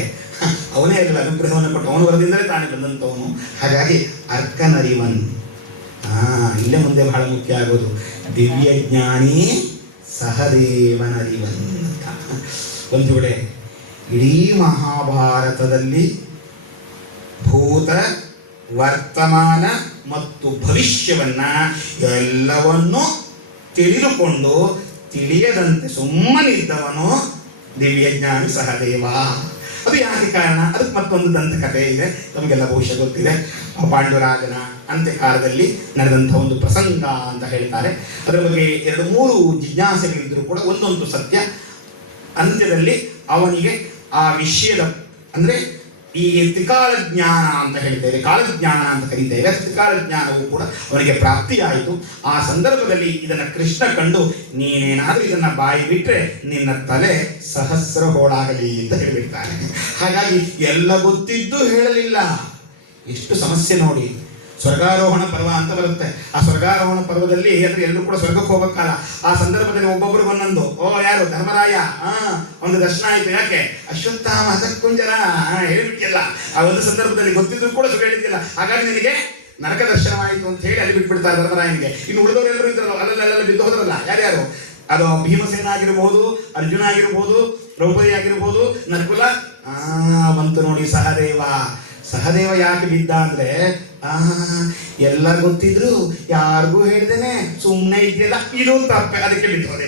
ಅವನೇ ಎಲ್ಲ ಅನುಗ್ರಹವನ್ನು ಕೊಟ್ಟು ಅವನ ವರದಿಂದಲೇ ತಾನೇ ಬಂದಂಥವನು. ಹಾಗಾಗಿ ಅರ್ಕನರಿವನ್. ಇಲ್ಲೇ ಮುಂದೆ ಬಹಳ ಮುಖ್ಯ ಆಗೋದು, ದಿವ್ಯಜ್ಞಾನಿ ಸಹದೇವನರಿವನ್ ಅಂತ. ಒಂದು ವೇಳೆ ಇಡೀ ಮಹಾಭಾರತದಲ್ಲಿ ಭೂತ, ವರ್ತಮಾನ ಮತ್ತು ಭವಿಷ್ಯವನ್ನ ಎಲ್ಲವನ್ನೂ ತಿಳಿದುಕೊಂಡು ತಿಳಿಯದಂತೆ ಸುಮ್ಮನಿದ್ದವನು ದಿವ್ಯಜ್ಞಾನಿ ಸಹದೇವ. ಅದು ಯಾಕೆ ಕಾರಣ? ಅದಕ್ಕೆ ಮತ್ತೊಂದು ದಂತಕಥೆ ಇದೆ, ನಮಗೆಲ್ಲ ಬಹುಶಃ ಗೊತ್ತಿದೆ. ಪಾಂಡುರಾಜನ ಅಂತ್ಯಕಾಲದಲ್ಲಿ ನಡೆದಂಥ ಒಂದು ಪ್ರಸಂಗ ಅಂತ ಹೇಳ್ತಾರೆ. ಅದರ ಬಗ್ಗೆ 2-3 ಜಿಜ್ಞಾಸೆಗಳಿದ್ದರೂ ಕೂಡ ಒಂದೊಂದು ಸತ್ಯ. ಅಂತ್ಯದಲ್ಲಿ ಅವನಿಗೆ ಆ ವಿಷಯದ ಅಂದ್ರೆ ಈ ತ್ರಿಕಾಲ ಜ್ಞಾನ ಅಂತ ಹೇಳ್ತೇವೆ, ಕಾಲಜ್ಞಾನ ಅಂತ ಕರೀತೇವೆ. ತ್ರಿಕಾಲ ಜ್ಞಾನವು ಕೂಡ ಅವನಿಗೆ ಪ್ರಾಪ್ತಿಯಾಯಿತು. ಆ ಸಂದರ್ಭದಲ್ಲಿ ಇದನ್ನ ಕೃಷ್ಣ ಕಂಡು, ನೀನೇನಾದ್ರೂ ಇದನ್ನ ಬಾಯಿ ಬಿಟ್ರೆ ನಿನ್ನ ತಲೆ ಸಹಸ್ರ ಹೋಳಾಗಲಿ ಅಂತ ಹೇಳಿಬಿಡ್ತಾನೆ. ಹಾಗಾಗಿ ಎಲ್ಲ ಗೊತ್ತಿದ್ದು ಹೇಳಲಿಲ್ಲ. ಎಷ್ಟು ಸಮಸ್ಯೆ ನೋಡಿ. ಸ್ವರ್ಗಾರೋಹಣ ಪರ್ವ ಅಂತ ಬರುತ್ತೆ. ಆ ಸ್ವರ್ಗಾರೋಹಣ ಪರ್ವದಲ್ಲಿ ಅಂದ್ರೆ ಎಲ್ಲರೂ ಕೂಡ ಸ್ವರ್ಗಕ್ಕೆ ಹೋಗಕ್ಕಲ್ಲ. ಆ ಸಂದರ್ಭದಲ್ಲಿ ಒಬ್ಬೊಬ್ಬರಿಗೆ ಒಂದೊಂದು, ಯಾರು? ಧರ್ಮರಾಯ. ಒಂದು ದರ್ಶನ ಆಯ್ತು. ಯಾಕೆ? ಅಶ್ವತ್ಥಾಮ ಹತಕುಂಜರ ಹೇಳ್ಬಿಟ್ಟಿಲ್ಲ. ಆ ಒಂದು ಸಂದರ್ಭದಲ್ಲಿ ಗೊತ್ತಿದ್ರು ಕೂಡ ಸುಳ್ಳು ಹೇಳಿದ್ದಿಲ್ಲ. ಹಾಗಾಗಿ ನಿನಗೆ ನರಕ ದರ್ಶನವಾಯಿತು ಅಂತ ಹೇಳಿ ಅಲ್ಲಿ ಬಿಟ್ಬಿಡ್ತಾರೆ ಧರ್ಮರಾಯನಿಗೆ. ಇನ್ನು ಉಳಿದವರೆಲ್ಲರೂ ಇದ್ರಲ್ಲ, ಅಲ್ಲೆಲ್ಲ ಬಿದ್ದು ಹೋದ್ರಲ್ಲ. ಯಾರ್ಯಾರು? ಅದು ಭೀಮಸೇನ ಆಗಿರ್ಬೋದು, ಅರ್ಜುನ ಆಗಿರ್ಬೋದು, ದ್ರೌಪದಿ ಆಗಿರ್ಬೋದು, ನಕುಲ. ಬಂತು ನೋಡಿ ಸಹದೇವ. ಸಹದೇವ ಯಾಕೆ ಬಿದ್ದ ಅಂದ್ರೆ, ಎಲ್ಲ ಗೊತ್ತಿದ್ರು ಯಾರಿಗೂ ಹೇಳ್ದೇನೆ ಸುಮ್ಮನೆ ಇದೆಯಲ್ಲ, ಇದು ತಪ್ಪೆ, ಅದಕ್ಕೆ ಬಿದ್ದು ಹೋದೆ.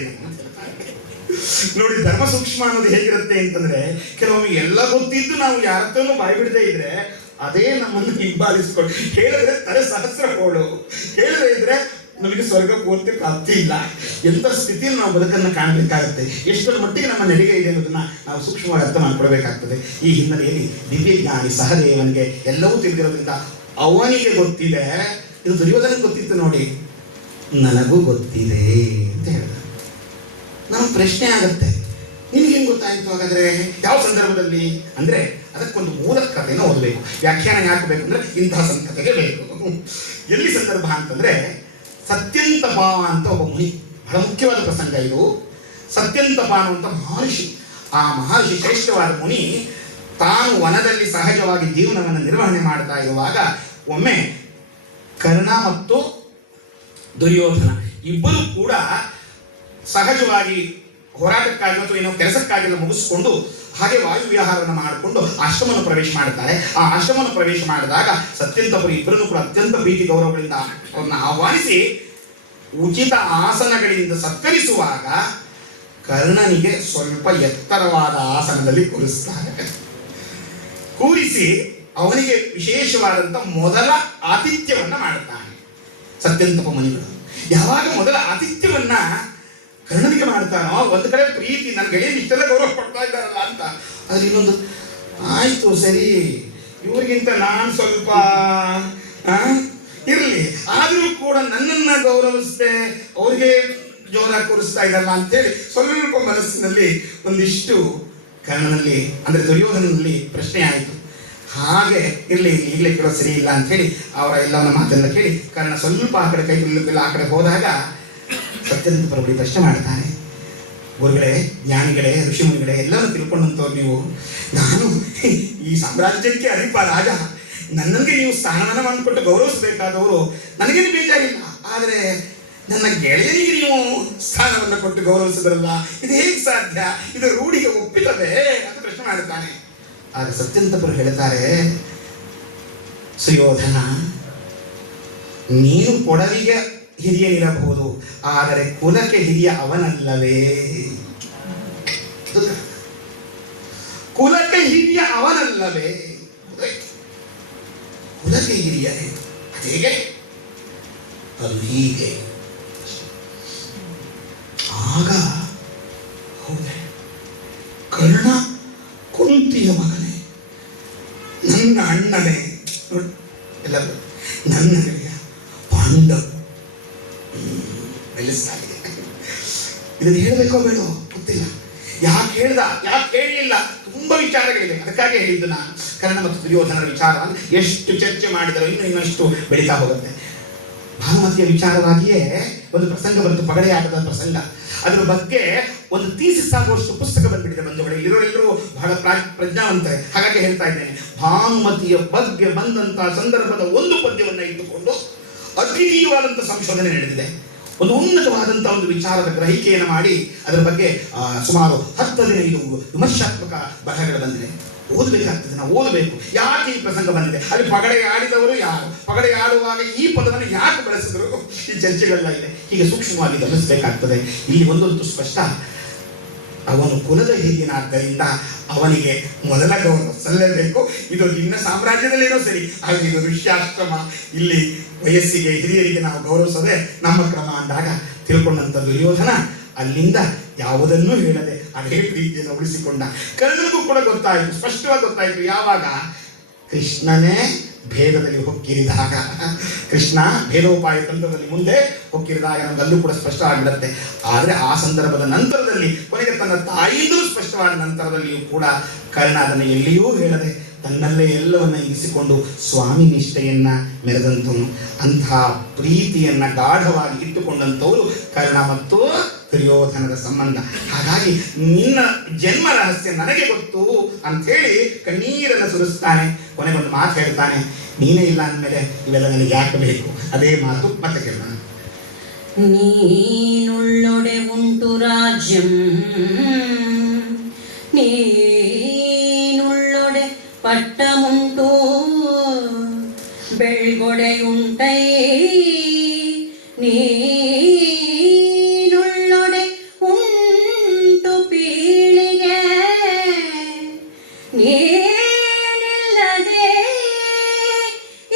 ನೋಡಿ ಧರ್ಮ ಸೂಕ್ಷ್ಮ ಅನ್ನೋದು ಹೇಗಿರುತ್ತೆ ಅಂತಂದ್ರೆ, ಕೆಲವೊಮ್ಮೆ ಎಲ್ಲ ಗೊತ್ತಿದ್ದು ನಾವು ಯಾರತ್ತೂ ಬಾಯಿ ಬಿಡದೇ ಇದ್ರೆ ಅದೇ ನಮ್ಮನ್ನು ಹಿಂಬಾಲಿಸ್ಕೊಂಡು, ಹೇಳಿದ್ರೆ ತಲೆ ಸಹಸ್ರ ಹೋಳು, ಹೇಳದೇ ಇದ್ರೆ ನಮಗೆ ಸ್ವರ್ಗ ಪೂರ್ತಿ ಪ್ರಾಪ್ತಿ ಇಲ್ಲ. ಎಂಥ ಸ್ಥಿತಿಯಲ್ಲಿ ನಾವು ಬದುಕನ್ನು ಕಾಣಬೇಕಾಗುತ್ತೆ. ಎಷ್ಟರ ಮಟ್ಟಿಗೆ ನಮ್ಮ ನಡಿಗೆ ಇದೆ ಅನ್ನೋದನ್ನ ನಾವು ಸೂಕ್ಷ್ಮವಾಗಿ ಅರ್ಥ ಮಾಡಿಕೊಡ್ಬೇಕಾಗ್ತದೆ. ಈ ಹಿನ್ನೆಲೆಯಲ್ಲಿ ದಿವ್ಯಜ್ಞಾನಿ ಸಹದೇವನಿಗೆ ಎಲ್ಲವೂ ತಿಳಿದಿರೋದ್ರಿಂದ ಅವನಿಗೆ ಗೊತ್ತಿದೆ. ಇದು ದುರ್ಯೋಧನಿಗೆ ಗೊತ್ತಿತ್ತು ನೋಡಿ, ನನಗೂ ಗೊತ್ತಿದೆ ಅಂತ ಹೇಳಿದ. ನಮಗೆ ಪ್ರಶ್ನೆ ಆಗತ್ತೆ, ನಿಮ್ಗೆ ಹೆಂಗೆ ಗೊತ್ತಾಯಿತು ಹಾಗಾದ್ರೆ? ಯಾವ ಸಂದರ್ಭದಲ್ಲಿ ಅಂದ್ರೆ ಅದಕ್ಕೊಂದು ಮೂಲ ಕಥೆಯನ್ನು ಓದಬೇಕು. ವ್ಯಾಖ್ಯಾನ ಯಾಕೆ ಬೇಕು ಅಂದ್ರೆ ಇಂತಹ ಕಥೆಗೆ ಬೇಕು. ಎಲ್ಲಿ ಸಂದರ್ಭ ಅಂತಂದ್ರೆ, ಸತ್ಯಂತಪ ಅಂತ ಒಬ್ಬ ಮುನಿ, ಬಹಳ ಮುಖ್ಯವಾದ ಪ್ರಸಂಗ ಇದು. ಸತ್ಯಂತಪ ಅನ್ನುವಂಥ ಮಹರ್ಷಿ, ಆ ಮಹರ್ಷಿ ಶ್ರೇಷ್ಠವಾದ ಮುನಿ ತಾನು ವನದಲ್ಲಿ ಸಹಜವಾಗಿ ಜೀವನವನ್ನು ನಿರ್ವಹಣೆ ಮಾಡ್ತಾ ಇರುವಾಗ ಒಮ್ಮೆ ಕರ್ಣ ಮತ್ತು ದುರ್ಯೋಧನ ಇಬ್ಬರು ಕೂಡ ಸಹಜವಾಗಿ ಹೋರಾಟಕ್ಕಾಗಿ ಅಥವಾ ಏನೋ ಕೆಲಸಕ್ಕಾಗೆಲ್ಲ ಮುಗಿಸ್ಕೊಂಡು ಹಾಗೆ ವಾಯುವಿಹಾರವನ್ನು ಮಾಡಿಕೊಂಡು ಆಶ್ರಮವನ್ನು ಪ್ರವೇಶ ಮಾಡ್ತಾರೆ. ಆ ಆಶ್ರಮವನ್ನು ಪ್ರವೇಶ ಮಾಡಿದಾಗ ಸತ್ಯಂತಪುರಿ ಇಬ್ಬರನ್ನು ಕೂಡ ಅತ್ಯಂತ ಪ್ರೀತಿ ಗೌರವಗಳಿಂದ ಅವ್ರನ್ನ ಆಹ್ವಾನಿಸಿ ಉಚಿತ ಆಸನಗಳಿಂದ ಸತ್ಕರಿಸುವಾಗ ಕರ್ಣನಿಗೆ ಸ್ವಲ್ಪ ಎತ್ತರವಾದ ಆಸನದಲ್ಲಿ ಕೂರಿಸ್ತಾರೆ. ಕೂರಿಸಿ ಅವನಿಗೆ ವಿಶೇಷವಾದಂಥ ಮೊದಲ ಆತಿಥ್ಯವನ್ನ ಮಾಡುತ್ತಾನೆ ಸತ್ಯಂತಪ ಮುನಿಗಳು. ಯಾವಾಗ ಮೊದಲ ಆತಿಥ್ಯವನ್ನ ಕರ್ಣನಿಗೆ ಮಾಡ್ತಾನೋ, ಒಂದು ಕಡೆ ಪ್ರೀತಿ, ನನ್ನ ಗೆಳೆಯ ಇಷ್ಟೆಲ್ಲ ಗೌರವ ಕೊಡ್ತಾ ಇದ್ದಾರಲ್ಲ ಅಂತ, ಅದ್ರ ಇನ್ನೊಂದು ಆಯ್ತು ಸರಿ, ಇವ್ರಿಗಿಂತ ನಾನು ಸ್ವಲ್ಪ ಇರಲಿ, ಆದರೂ ಕೂಡ ನನ್ನನ್ನು ಗೌರವಿಸ್ದೆ ಅವ್ರಿಗೆ ಜೋರಾಗಿ ಕೂರಿಸ್ತಾ ಇದ್ದಲ್ಲ ಅಂತೇಳಿ ಸ್ವಲ್ಪ ಮನಸ್ಸಿನಲ್ಲಿ ಒಂದಿಷ್ಟು ಕರ್ಣನಲ್ಲಿ ಅಂದರೆ ದುರ್ಯೋಧನಲ್ಲಿ ಪ್ರಶ್ನೆ ಆಯಿತು. ಹಾಗೆ ಇರಲಿ, ಈಗಲೇ ಕೇಳೋ ಸರಿ ಇಲ್ಲ ಅಂಥೇಳಿ ಅವರ ಎಲ್ಲವನ್ನ ಮಾತೆಲ್ಲ ಕೇಳಿ ಕರ್ಣ ಸ್ವಲ್ಪ ಆ ಕಡೆ ಕೈ ಆ ಕಡೆ ಹೋದಾಗ ಸತ್ಯದಂತ ಪ್ರಭು ಪ್ರಶ್ನೆ ಮಾಡ್ತಾನೆ, ಗುರುಗಳೇ, ಜ್ಞಾನಿಗಳೇ, ಋಷಿಮುನಿಗಳೇ, ಎಲ್ಲರೂ ತಿಳ್ಕೊಂಡಂಥವ್ರು ನೀವು, ನಾನು ಈ ಸಾಮ್ರಾಜ್ಯಕ್ಕೆ ಅಧಿಪ ರಾಜ, ನನಗೆ ನೀವು ಸ್ಥಾನಮಾನ ಮಾಡಿಕೊಟ್ಟು ಗೌರವಿಸಬೇಕಾದವರು, ನನಗೇನು ಬೇಜಾರಿಲ್ಲ. ಆದರೆ ನನ್ನ ಗೆಳೆಯನಿಗೆ ನೀವು ಸ್ಥಾನವನ್ನು ಕೊಟ್ಟು ಗೌರವಿಸಿದ್ರಲ್ಲ, ಇದು ಹೇಗೆ ಸಾಧ್ಯ? ಇದು ರೂಢಿಗೆ ಒಪ್ಪಿತದೆ ಅಂತ ಪ್ರಶ್ನೆ ಮಾಡುತ್ತಾನೆ. ಆಗ ಸತ್ಯಂತಪುರು ಹೇಳ್ತಾರೆ, ಸುಯೋಧನ, ನೀನು ಕೊಡವಿಗೆ ಹಿರಿಯನಿರಬಹುದು, ಆದರೆ ಕುಲಕ್ಕೆ ಹಿರಿಯ ಅವನಲ್ಲವೇ? ಕುಲಕ್ಕೆ ಹಿರಿಯ ಅವನಲ್ಲವೇ? ಕುಲಕ್ಕೆ ಹಿರಿಯನೇ, ಅದೇಗೆ? ಅದು ಹೀಗೆ. ಆಗ ಹೌದೇ, ಕರ್ಣ ಕುಂತಿಯ ಮಗನೇ, ನನ್ನ ಅಣ್ಣನೇ, ಎಲ್ಲರೂ ನನ್ನ ಗೆಳೆಯ ಪಾಂಡವ ಬೆಳೆಸ್ತಾ ಇದೆ. ಇದನ್ನು ಹೇಳಬೇಕೋ ಬೇಡೋ ಗೊತ್ತಿಲ್ಲ. ಯಾಕೆ ಹೇಳ್ದ, ಯಾಕೆ ಹೇಳಿಲ್ಲ, ತುಂಬಾ ವಿಚಾರಗಳಿವೆ. ಅದಕ್ಕಾಗಿ ಹೇಳಿದ್ದು ನಾನು ಕರ್ಣ ಮತ್ತು ದುರ್ಯೋಧನರ ವಿಚಾರ ಎಷ್ಟು ಚರ್ಚೆ ಮಾಡಿದರೂ ಇನ್ನಷ್ಟು ಬೆಳೀತಾ ಹೋಗುತ್ತೆ. ಭಾನುಮತಿಯ ವಿಚಾರವಾಗಿಯೇ ಒಂದು ಪ್ರಸಂಗ ಬಂತು, ಪಗಡೆ ಆಟದ ಪ್ರಸಂಗ. ಅದರ ಬಗ್ಗೆ ಒಂದು ಥೀಸಿಸ್ ಆಗುವಷ್ಟು ಪುಸ್ತಕ ಬಂದ್ಬಿಟ್ಟಿದೆ ಬಂಧುಗಳು. ಇಲ್ಲಿರೋರೆಲ್ಲರೂ ಬಹಳ ಪ್ರಜ್ಞಾವಂತರೆ. ಹಾಗಾಗಿ ಹೇಳ್ತಾ ಇದ್ದೇನೆ, ಭಾನುಮತಿಯ ಬಗ್ಗೆ ಬಂದಂತಹ ಸಂದರ್ಭದ ಒಂದು ಪದ್ಯವನ್ನು ಇಟ್ಟುಕೊಂಡು ಅದ್ವಿತೀಯವಾದಂಥ ಸಂಶೋಧನೆ ನಡೆದಿದೆ. ಒಂದು ಉನ್ನತವಾದಂತಹ ಒಂದು ವಿಚಾರದ ಗ್ರಹಿಕೆಯನ್ನು ಮಾಡಿ ಅದರ ಬಗ್ಗೆ ಸುಮಾರು 10-15 ವಿಮರ್ಶಾತ್ಮಕ ಬರಹಗಳು ಬಂದಿದೆ. ಓದಬೇಕಾಗ್ತದೆ, ನಾವು ಓದಬೇಕು. ಯಾಕೆ ಈ ಪ್ರಸಂಗ ಬಂದಿದೆ, ಅಲ್ಲಿ ಪಗಡೆ ಆಡಿದವರು ಯಾರು, ಪಗಡೆ ಆಡುವಾಗ ಈ ಪದವನ್ನು ಯಾಕೆ ಬಳಸಿದ್ರು, ಈ ಚರ್ಚೆಗಳೆಲ್ಲ ಇದೆ. ಹೀಗೆ ಸೂಕ್ಷ್ಮವಾಗಿ ಗಮನಿಸಬೇಕಾಗ್ತದೆ. ಇಲ್ಲಿ ಒಂದೊಂದು ಸ್ಪಷ್ಟ, ಅವನು ಕುಲದ ಹಿರಿಯನಾದ್ದರಿಂದ ಅವನಿಗೆ ಮೊದಲ ಗೌರವ ಸಲ್ಲಬೇಕು. ಇದು ನಿನ್ನ ಸಾಮ್ರಾಜ್ಯದಲ್ಲೇನೋ ಸರಿ, ಆದರೆ ಇದು ಋಷ್ಯಾಶ್ರಮ, ಇಲ್ಲಿ ವಯಸ್ಸಿಗೆ ಹಿರಿಯರಿಗೆ ನಾವು ಗೌರವಿಸೋದೆ ನಮ್ಮ ಕ್ರಮ ಅಂದಾಗ ತಿಳ್ಕೊಂಡಂಥ ದುರ್ಯೋಧನ ಅಲ್ಲಿಂದ ಯಾವುದನ್ನೂ ಹೇಳದೆ ಅದೇ ಪ್ರೀತಿಯನ್ನು ಉಳಿಸಿಕೊಂಡ. ಕರ್ಣನಿಗೂ ಕೂಡ ಗೊತ್ತಾಯಿತು, ಸ್ಪಷ್ಟವಾಗಿ ಗೊತ್ತಾಯಿತು. ಯಾವಾಗ ಕೃಷ್ಣನೇ ಭೇದದಲ್ಲಿ ಹೊಕ್ಕಿರಿದಾಗ, ಕೃಷ್ಣ ಭೇದೋಪಾಯ ತಂತ್ರದಲ್ಲಿ ಮುಂದೆ ಹೊಕ್ಕಿರಿದಾಗ ನಮಗಲ್ಲೂ ಕೂಡ ಸ್ಪಷ್ಟ ಆಗಿರುತ್ತೆ. ಆದರೆ ಆ ಸಂದರ್ಭದ ನಂತರದಲ್ಲಿ, ಕೊನೆಗೆ ತನ್ನ ತಾಯಿಯಿಂದಲೂ ಸ್ಪಷ್ಟವಾದ ನಂತರದಲ್ಲಿಯೂ ಕೂಡ ಕರ್ಣ ಅದನ್ನು ಎಲ್ಲಿಯೂ ಹೇಳದೆ ತನ್ನಲ್ಲೇ ಎಲ್ಲವನ್ನ ಇರಿಸಿಕೊಂಡು ಸ್ವಾಮಿ ನಿಷ್ಠೆಯನ್ನ ಮೆರೆದಂಥವನು. ಅಂತಹ ಪ್ರೀತಿಯನ್ನ ಗಾಢವಾಗಿ ಇಟ್ಟುಕೊಂಡಂಥವರು ಕರ್ಣ ಮತ್ತು ದುರ್ಯೋಧನದ ಸಂಬಂಧ. ಹಾಗಾಗಿ ನಿನ್ನ ಜನ್ಮ ರಹಸ್ಯ ನನಗೆ ಗೊತ್ತು ಅಂಥೇಳಿ ಕಣ್ಣೀರನ್ನು ಸುರಿಸ್ತಾನೆ. ಕೊನೆಗೊಂದು ಮಾತು ಹೇಳ್ತಾನೆ, ನೀನೇ ಇಲ್ಲ ಅಂದಮೇಲೆ ಇವೆಲ್ಲ ನನಗೆ ಯಾಕೆ ಬೇಕು? ಅದೇ ಮಾತು ಮತ್ತೆ ಕೇಳೋಣ. ನೀನುಳ್ಳೊಡೆ ಉಂಟು ರಾಜ್ಯಂ, ನೀನುಳ್ಳೊಡೆ ಪಟ್ಟಮುಂಟು, ಬೆಳ್ಗೊಡೆಯುಂಟೈ, ನೀನುಳ್ಳೊಡೆ ಉಂಟು ಪೀಳಿಗೆ, ನೀನಿಲ್ಲದೆ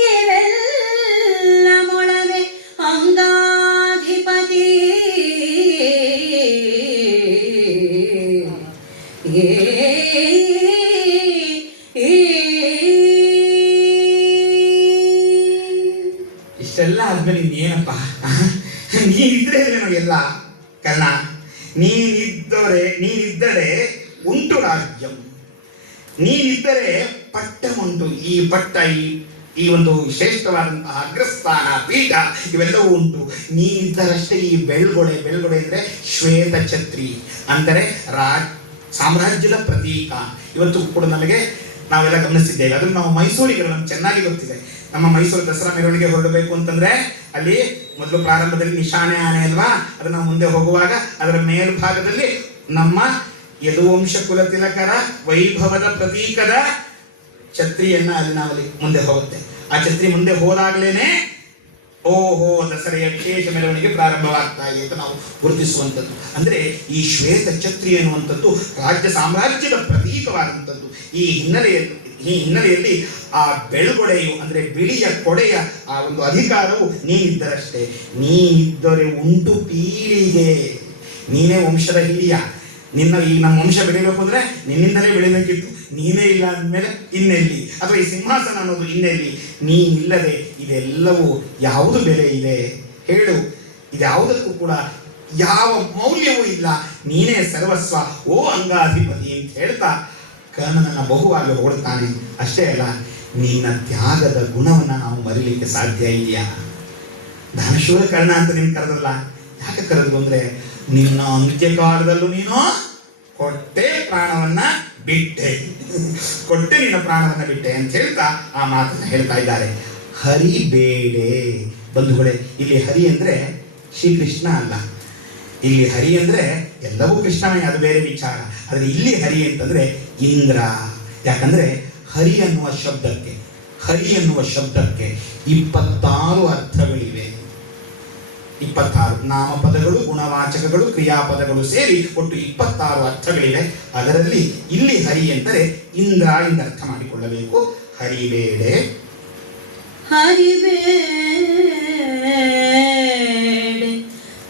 ಇವೆಲ್ಲ ಮೊಳವೆ ಅಂಗಾಧಿಪತಿ. ಇಷ್ಟೆಲ್ಲ ಆದ್ಮೇಲೆ ಇನ್ನೇನಪ್ಪ, ನೀನಿದ್ರೆ ಎಲ್ಲ ಕರ್ಣ, ನೀನಿದ್ದರೆ ಉಂಟು ರಾಜ್ಯಂ, ನೀನಿದ್ದರೆ ಪಟ್ಟಮುಂಟು. ಈ ಪಟ್ಟ, ಈ ಒಂದು ಶ್ರೇಷ್ಠವಾದಂತಹ ಅಗ್ರಸ್ಥಾನ, ಪೀಠ ಇವೆಲ್ಲವೂ ಉಂಟು. ನೀನಿದ್ದರಷ್ಟೇ ಈ ಬೆಳ್ಗೊಡೆ ಅಂದರೆ ಶ್ವೇತ ಛತ್ರಿ ಅಂದರೆ ಸಾಮ್ರಾಜ್ಯದ ಪ್ರತೀಕ. ಇವತ್ತು ಕೂಡ ನಮಗೆ ನಾವೆಲ್ಲ ಗಮನಿಸಿದ್ದೇವೆ. ಅದನ್ನು ನಾವು ಮೈಸೂರಿಗೆ ನಮ್ಗೆ ಚೆನ್ನಾಗಿ ಗೊತ್ತಿದೆ. ನಮ್ಮ ಮೈಸೂರು ದಸರಾ ಮೆರವಣಿಗೆ ಹೊರಡಬೇಕು ಅಂತಂದ್ರೆ ಅಲ್ಲಿ ಮೊದಲು ಪ್ರಾರಂಭದಲ್ಲಿ ನಿಶಾನೆ ಆನೆ ಅಲ್ವಾ, ಅದು ನಾವು ಮುಂದೆ ಹೋಗುವಾಗ ಅದರ ಮೇಲ್ಭಾಗದಲ್ಲಿ ನಮ್ಮ ಯದುವಂಶ ಕುಲ ತಿಲಕರ ವೈಭವದ ಪ್ರತೀಕದ ಛತ್ರಿಯನ್ನ ಅಲ್ಲಿ ನಾವಲ್ಲಿ ಮುಂದೆ ಹೋಗುತ್ತೆ. ಆ ಛತ್ರಿ ಮುಂದೆ ಹೋದಾಗಲೇನೆ ಓಹೋ ದಸರೆಯ ವಿಶೇಷ ಮೆರವಣಿಗೆ ಪ್ರಾರಂಭವಾಗ್ತಾ ಇದೆ ಅಂತ ನಾವು ಗುರುತಿಸುವಂಥದ್ದು. ಅಂದ್ರೆ ಈ ಶ್ವೇತ ಛತ್ರಿ ಎನ್ನುವಂಥದ್ದು ರಾಜ್ಯ ಸಾಮ್ರಾಜ್ಯದ ಪ್ರತೀಕವಾದಂಥದ್ದು. ಈ ಈ ಹಿನ್ನೆಲೆಯಲ್ಲಿ ಆ ಬೆಳ್ಗೊಡೆಯು ಅಂದ್ರೆ ಬಿಳಿಯ ಕೊಡೆಯ ಆ ಒಂದು ಅಧಿಕಾರವು ನೀನಿದ್ದರಷ್ಟೇ. ನೀನಿದ್ದರೆ ಉಂಟು ಪೀಳಿಗೆ, ನೀನೇ ವಂಶದ ಹಿರಿಯ. ನಿನ್ನ ಈಗ ನಮ್ಮ ವಂಶ ಬೆಳಿಬೇಕು ಅಂದ್ರೆ ನಿನ್ನಿಂದಲೇ ಬೆಳಿಬೇಕಿತ್ತು. ನೀನೇ ಇಲ್ಲ ಅಂದಮೇಲೆ ಇನ್ನೆಲ್ಲಿ, ಅಥವಾ ಈ ಸಿಂಹಾಸನ ಅನ್ನೋದು ಇನ್ನೆಲ್ಲಿ? ನೀನಿಲ್ಲದೆ ಇದೆಲ್ಲವೂ ಯಾವುದು ಬೆಲೆ ಇದೆ ಹೇಳು? ಇದ್ಯಾವುದಕ್ಕೂ ಕೂಡ ಯಾವ ಮೌಲ್ಯವೂ ಇಲ್ಲ. ನೀನೇ ಸರ್ವಸ್ವ ಓ ಅಂಗಾಧಿಪತಿ ಅಂತ ಹೇಳ್ತಾ ಕರ್ಣನನ್ನ ಬಹುವಾಗಿ ಹೊಗಳ್ತಾನೆ. ಅಷ್ಟೇ ಅಲ್ಲ, ನಿನ್ನ ತ್ಯಾಗದ ಗುಣವನ್ನ ನಾವು ಮರಿಲಿಕ್ಕೆ ಸಾಧ್ಯ ಇದೆಯಾ? ದಾನಶೂರ ಕರ್ಣ ಅಂತ ನೀನು ಕರೆದಲ್ಲ, ಯಾಕೆ ಕರೆದು ಅಂದ್ರೆ ನಿನ್ನ ಅಂತ್ಯಕಾಲದಲ್ಲೂ ನೀನು ಕೊಟ್ಟೆ ಪ್ರಾಣವನ್ನ ಬಿಟ್ಟೆ, ಕೊಟ್ಟೆ ನಿನ್ನ ಪ್ರಾಣವನ್ನ ಬಿಟ್ಟೆ ಅಂತ ಹೇಳ್ತಾ ಆ ಮಾತನ್ನ ಹೇಳ್ತಾ ಇದ್ದಾರೆ. ಹರಿಬೇಡೆ ಬಂಧುಗಳೇ, ಇಲ್ಲಿ ಹರಿ ಅಂದ್ರೆ ಶ್ರೀಕೃಷ್ಣ ಅಲ್ಲ, ಇಲ್ಲಿ ಹರಿ ಅಂದ್ರೆ ಎಲ್ಲವೂ ಕೃಷ್ಣಮಯ, ಅದು ಬೇರೆ ವಿಚಾರ. ಆದರೆ ಇಲ್ಲಿ ಹರಿ ಅಂತಂದ್ರೆ ಇಂದ್ರ. ಯಾಕಂದ್ರೆ ಹರಿ ಅನ್ನುವ ಶಬ್ದಕ್ಕೆ 26 ಅರ್ಥಗಳಿವೆ. 26 ನಾಮಪದಗಳು, ಗುಣವಾಚಕಗಳು, ಕ್ರಿಯಾಪದಗಳು ಸೇರಿ ಒಟ್ಟು 26 ಅರ್ಥಗಳಿವೆ. ಅದರಲ್ಲಿ ಇಲ್ಲಿ ಹರಿ ಎಂದರೆ ಇಂದ್ರ ಎಂದು ಅರ್ಥ ಮಾಡಿಕೊಳ್ಳಬೇಕು. ಹರಿಬೇಡೆ, ಹರಿಬೇಡೆ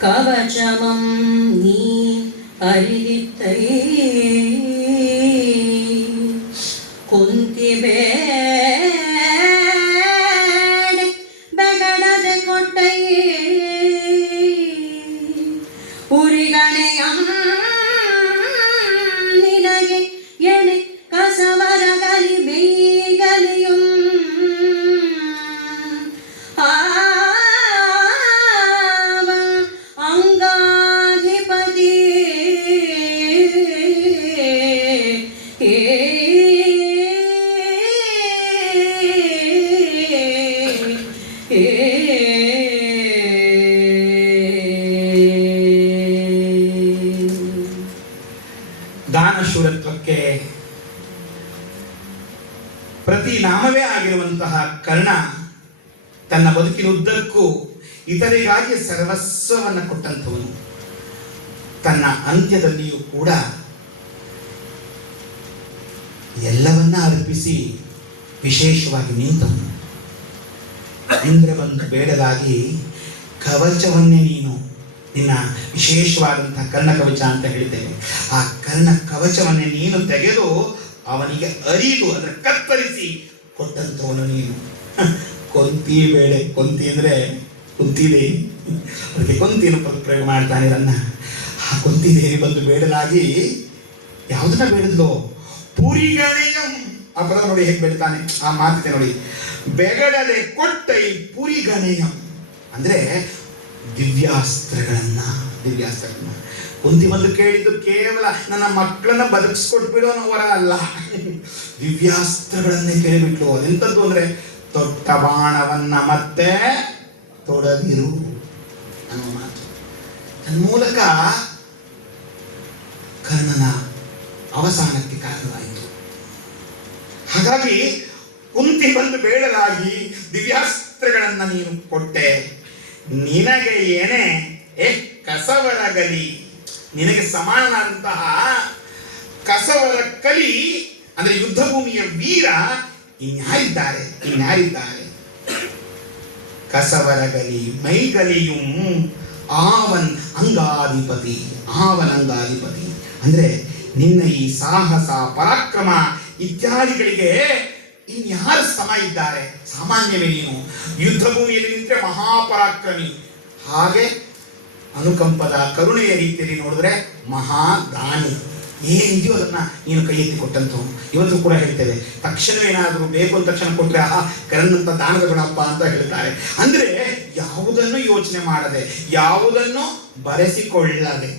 ಕವಚಮಂ ನೀ ಅರಿದಿತ್ತೈ ಕುಂತಿಬೇಡೆ ಬೆಗಡದೆ ಕೊಟ್ಟೈ ಉರಿಗಣೆಯಂ ನಿನಗೆ ಎಣೆ ಕಸವರಗಲಿ ಬೇಗಲಿಯುಂ ಅಂಗಾಧಿಪತಿ ದಾನಶೂರತ್ವಕ್ಕೆ ಪ್ರತಿ ನಾಮವೇ ಆಗಿರುವಂತಹ ಕರ್ಣ ತನ್ನ ಬದುಕಿನುದ್ದಕ್ಕೂ ಇತರಿಗಾಗಿ ಸರ್ವಸ್ವವನ್ನು ಕೊಟ್ಟಂಥವನು. ತನ್ನ ಅಂತ್ಯದಲ್ಲಿಯೂ ಕೂಡ ಎಲ್ಲವನ್ನ ಅರ್ಪಿಸಿ ವಿಶೇಷವಾಗಿ ನಿಂತವನು. ಇಂದ್ರ ಬಂದು ಬೇಡಲಾಗಿ ಕವಚವನ್ನೇ ನೀನು, ನಿನ್ನ ವಿಶೇಷವಾದಂತಹ ಕರ್ಣ ಕವಚ ಅಂತ ಹೇಳ್ತೇವೆ, ಆ ಕರ್ಣ ಕವಚವನ್ನೇ ನೀನು ತೆಗೆದು ಅವನಿಗೆ ಅರಿದು ಅದರ ಕತ್ತರಿಸಿ ಕೊಟ್ಟಂಥವನು ನೀನು. ಕೊಂತಿ ಬೇಳೆ, ಕೊಂತಿ ಅಂದ್ರೆ ಕುಂತಿದೇವಿ, ಅದಕ್ಕೆ ಕೊಂತಿನ ಪ್ರಯೋಗ ಮಾಡ್ತಾನೆ ನನ್ನ. ಆ ಕೊಂತಿದೇವಿ ಬಂದು ಬೇಡಲಾಗಿ ಯಾವುದನ್ನ ಬೇಡದ್ಲು? ಪುರಿಗಣೆಯಂ. ಆ ಪದ ನೋಡಿ ಹೇಗೆ ಬೇಡ್ತಾನೆ, ಆ ಮಾತಿದೆ ನೋಡಿ. ಬೆಗಡದೆ ಕೊಟ್ಟೈ ಪುರಿಗಣೆಯಂ ಅಂದ್ರೆ ದಿವ್ಯಾಸ್ತ್ರಗಳನ್ನ. ಕುಂತಿ ಬಂದು ಕೇಳಿದ್ದು ಕೇವಲ ನನ್ನ ಮಕ್ಕಳನ್ನ ಬದುಕಿಸ್ಕೊಟ್ಬಿಡೋ ವರ ಅಲ್ಲ, ದಿವ್ಯಾಸ್ತ್ರಗಳನ್ನೇ ಕೇಳಿಬಿಟ್ಲು. ಅದೆಂಥದ್ದು ಅಂದ್ರೆ ತೊಟ್ಟ ಬಾಣವನ್ನ ಮತ್ತೆ ತೊಡದಿರು ಅನ್ನೋ ಮಾತು. ತನ್ಮೂಲಕ ಕರ್ಣನ ಅವಸಾನಕ್ಕೆ ಕಾರಣವಾಯಿತು. ಹಾಗಾಗಿ ಕುಂತಿ ಬಂದು ಬೇಡಲಾಗಿ ದಿವ್ಯಾಸ್ತ್ರಗಳನ್ನ ನೀನು ಕೊಟ್ಟೆ. ನಿನಗೆ ಏನೇ ಕಸವರಗಲಿ, ನಿನಗೆ ಸಮಾನನಾದಂತಹ ಕಸವರ ಕಲಿ ಅಂದ್ರೆ ಯುದ್ಧ ಭೂಮಿಯ ವೀರ ಇನ್ಯಾರಿದ್ದಾರೆ? ಕಸವರಗಲಿ ಮೈಗಲಿಯುಂ ಆವನ್ ಅಂಗಾಧಿಪತಿ. ಅಂದ್ರೆ ನಿನ್ನ ಈ ಸಾಹಸ, ಪರಾಕ್ರಮ ಇತ್ಯಾದಿಗಳಿಗೆ ಇನ್ಯಾರು ಸಮ ಇದ್ದಾರೆ? ಸಾಮಾನ್ಯವೇ ನೀನು ಯುದ್ಧ ಭೂಮಿಯಲ್ಲಿ ನಿಂತರೆ ಮಹಾಪರಾಕ್ರಮಿ, ಹಾಗೆ ಅನುಕಂಪದ ಕರುಣೆಯ ರೀತಿಯಲ್ಲಿ ನೋಡಿದ್ರೆ ಮಹಾದಾನಿ. ಏನಿದೆಯೋ ಅದನ್ನ ನೀನು ಕೈ ಎತ್ತಿ ಕೊಟ್ಟಂಥವು. ಇವತ್ತು ಕೂಡ ಹೇಳ್ತೇವೆ, ತಕ್ಷಣವೇನಾದರೂ ಬೇಕು ಅಂತ ತಕ್ಷಣ ಕೊಟ್ಟರೆ ಆಹಾ ಕರ್ಣಂತ ದಾನದ ಗುಣಪ್ಪ ಅಂತ ಹೇಳ್ತಾರೆ. ಅಂದ್ರೆ ಯಾವುದನ್ನು ಯೋಚನೆ ಮಾಡದೆ, ಯಾವುದನ್ನು ಬರೆಸಿಕೊಳ್ಳದೆ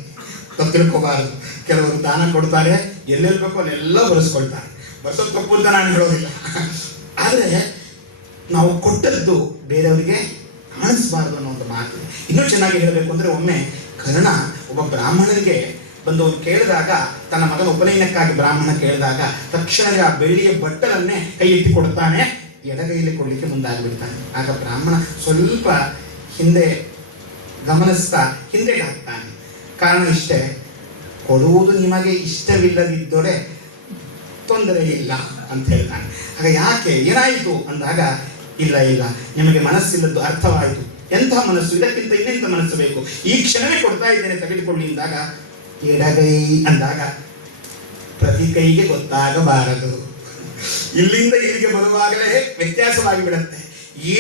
ತಿಳ್ಕೋಬಾರದು. ಕೆಲವರು ದಾನ ಕೊಡ್ತಾರೆ, ಎಲ್ಲೆಲ್ಲಿ ಬೇಕೋ ಅಲ್ಲೆಲ್ಲ ಬರೆಸ್ಕೊಳ್ತಾರೆ. ಬರ್ಸೋದು ತಪ್ಪು ಅಂತ ನಾನು ಹೇಳೋದಿಲ್ಲ, ಆದರೆ ನಾವು ಕೊಟ್ಟದ್ದು ಬೇರೆಯವರಿಗೆ ಕಾಣಿಸ್ಬಾರ್ದು ಅನ್ನೋ ಒಂದು ಮಾತು. ಇನ್ನೂ ಚೆನ್ನಾಗಿ ಹೇಳಬೇಕು ಅಂದ್ರೆ, ಒಮ್ಮೆ ಕರ್ಣ ಒಬ್ಬ ಬ್ರಾಹ್ಮಣನಿಗೆ ಬಂದು ಅವನು ಕೇಳಿದಾಗ, ತನ್ನ ಮಗನ ಉಪನಯನಕ್ಕಾಗಿ ಬ್ರಾಹ್ಮಣ ಕೇಳಿದಾಗ ತಕ್ಷಣವೇ ಆ ಬೆಳ್ಳಿಯ ಬಟ್ಟಲನ್ನೇ ಕೈ ಎತ್ತಿ ಕೊಡ್ತಾನೆ, ಎಡಗೈಯಲ್ಲಿ ಕೊಡ್ಲಿಕ್ಕೆ ಮುಂದಾಗಿಬಿಡ್ತಾನೆ. ಆಗ ಬ್ರಾಹ್ಮಣ ಸ್ವಲ್ಪ ಹಿಂದೆ ಗಮನಿಸ್ತಾ ಹಿಂದೆ ಹಾಕ್ತಾನೆ. ಕಾರಣ ಇಷ್ಟೇ, ಕೊಡುವುದು ನಿಮಗೆ ಇಷ್ಟವಿಲ್ಲದಿದ್ದರೆ ತೊಂದರೆ ಇಲ್ಲ ಅಂತ ಹೇಳ್ತಾನೆ. ಆಗ ಯಾಕೆ ಏನಾಯಿತು ಅಂದಾಗ, ಇಲ್ಲ ಇಲ್ಲ ನಿಮಗೆ ಮನಸ್ಸಿಲ್ಲದ್ದು ಅರ್ಥವಾಯಿತು. ಎಂಥ ಮನಸ್ಸು, ಇದಕ್ಕಿಂತ ಇನ್ನೆಂಥ ಮನಸ್ಸು ಬೇಕು, ಈ ಕ್ಷಣವೇ ಕೊಡ್ತಾ ಇದ್ದೇನೆ ತೆಗೆದುಕೊಳ್ಳಿ ಅಂದಾಗ, ಎಡಗೈ ಅಂದಾಗ ಪ್ರತಿ ಕೈಗೆ ಗೊತ್ತಾಗಬಾರದು. ಇಲ್ಲಿಂದ ಇಲ್ಲಿಗೆ ಬರುವಾಗಲೇ ವ್ಯತ್ಯಾಸವಾಗಿ ಬಿಡುತ್ತೆ.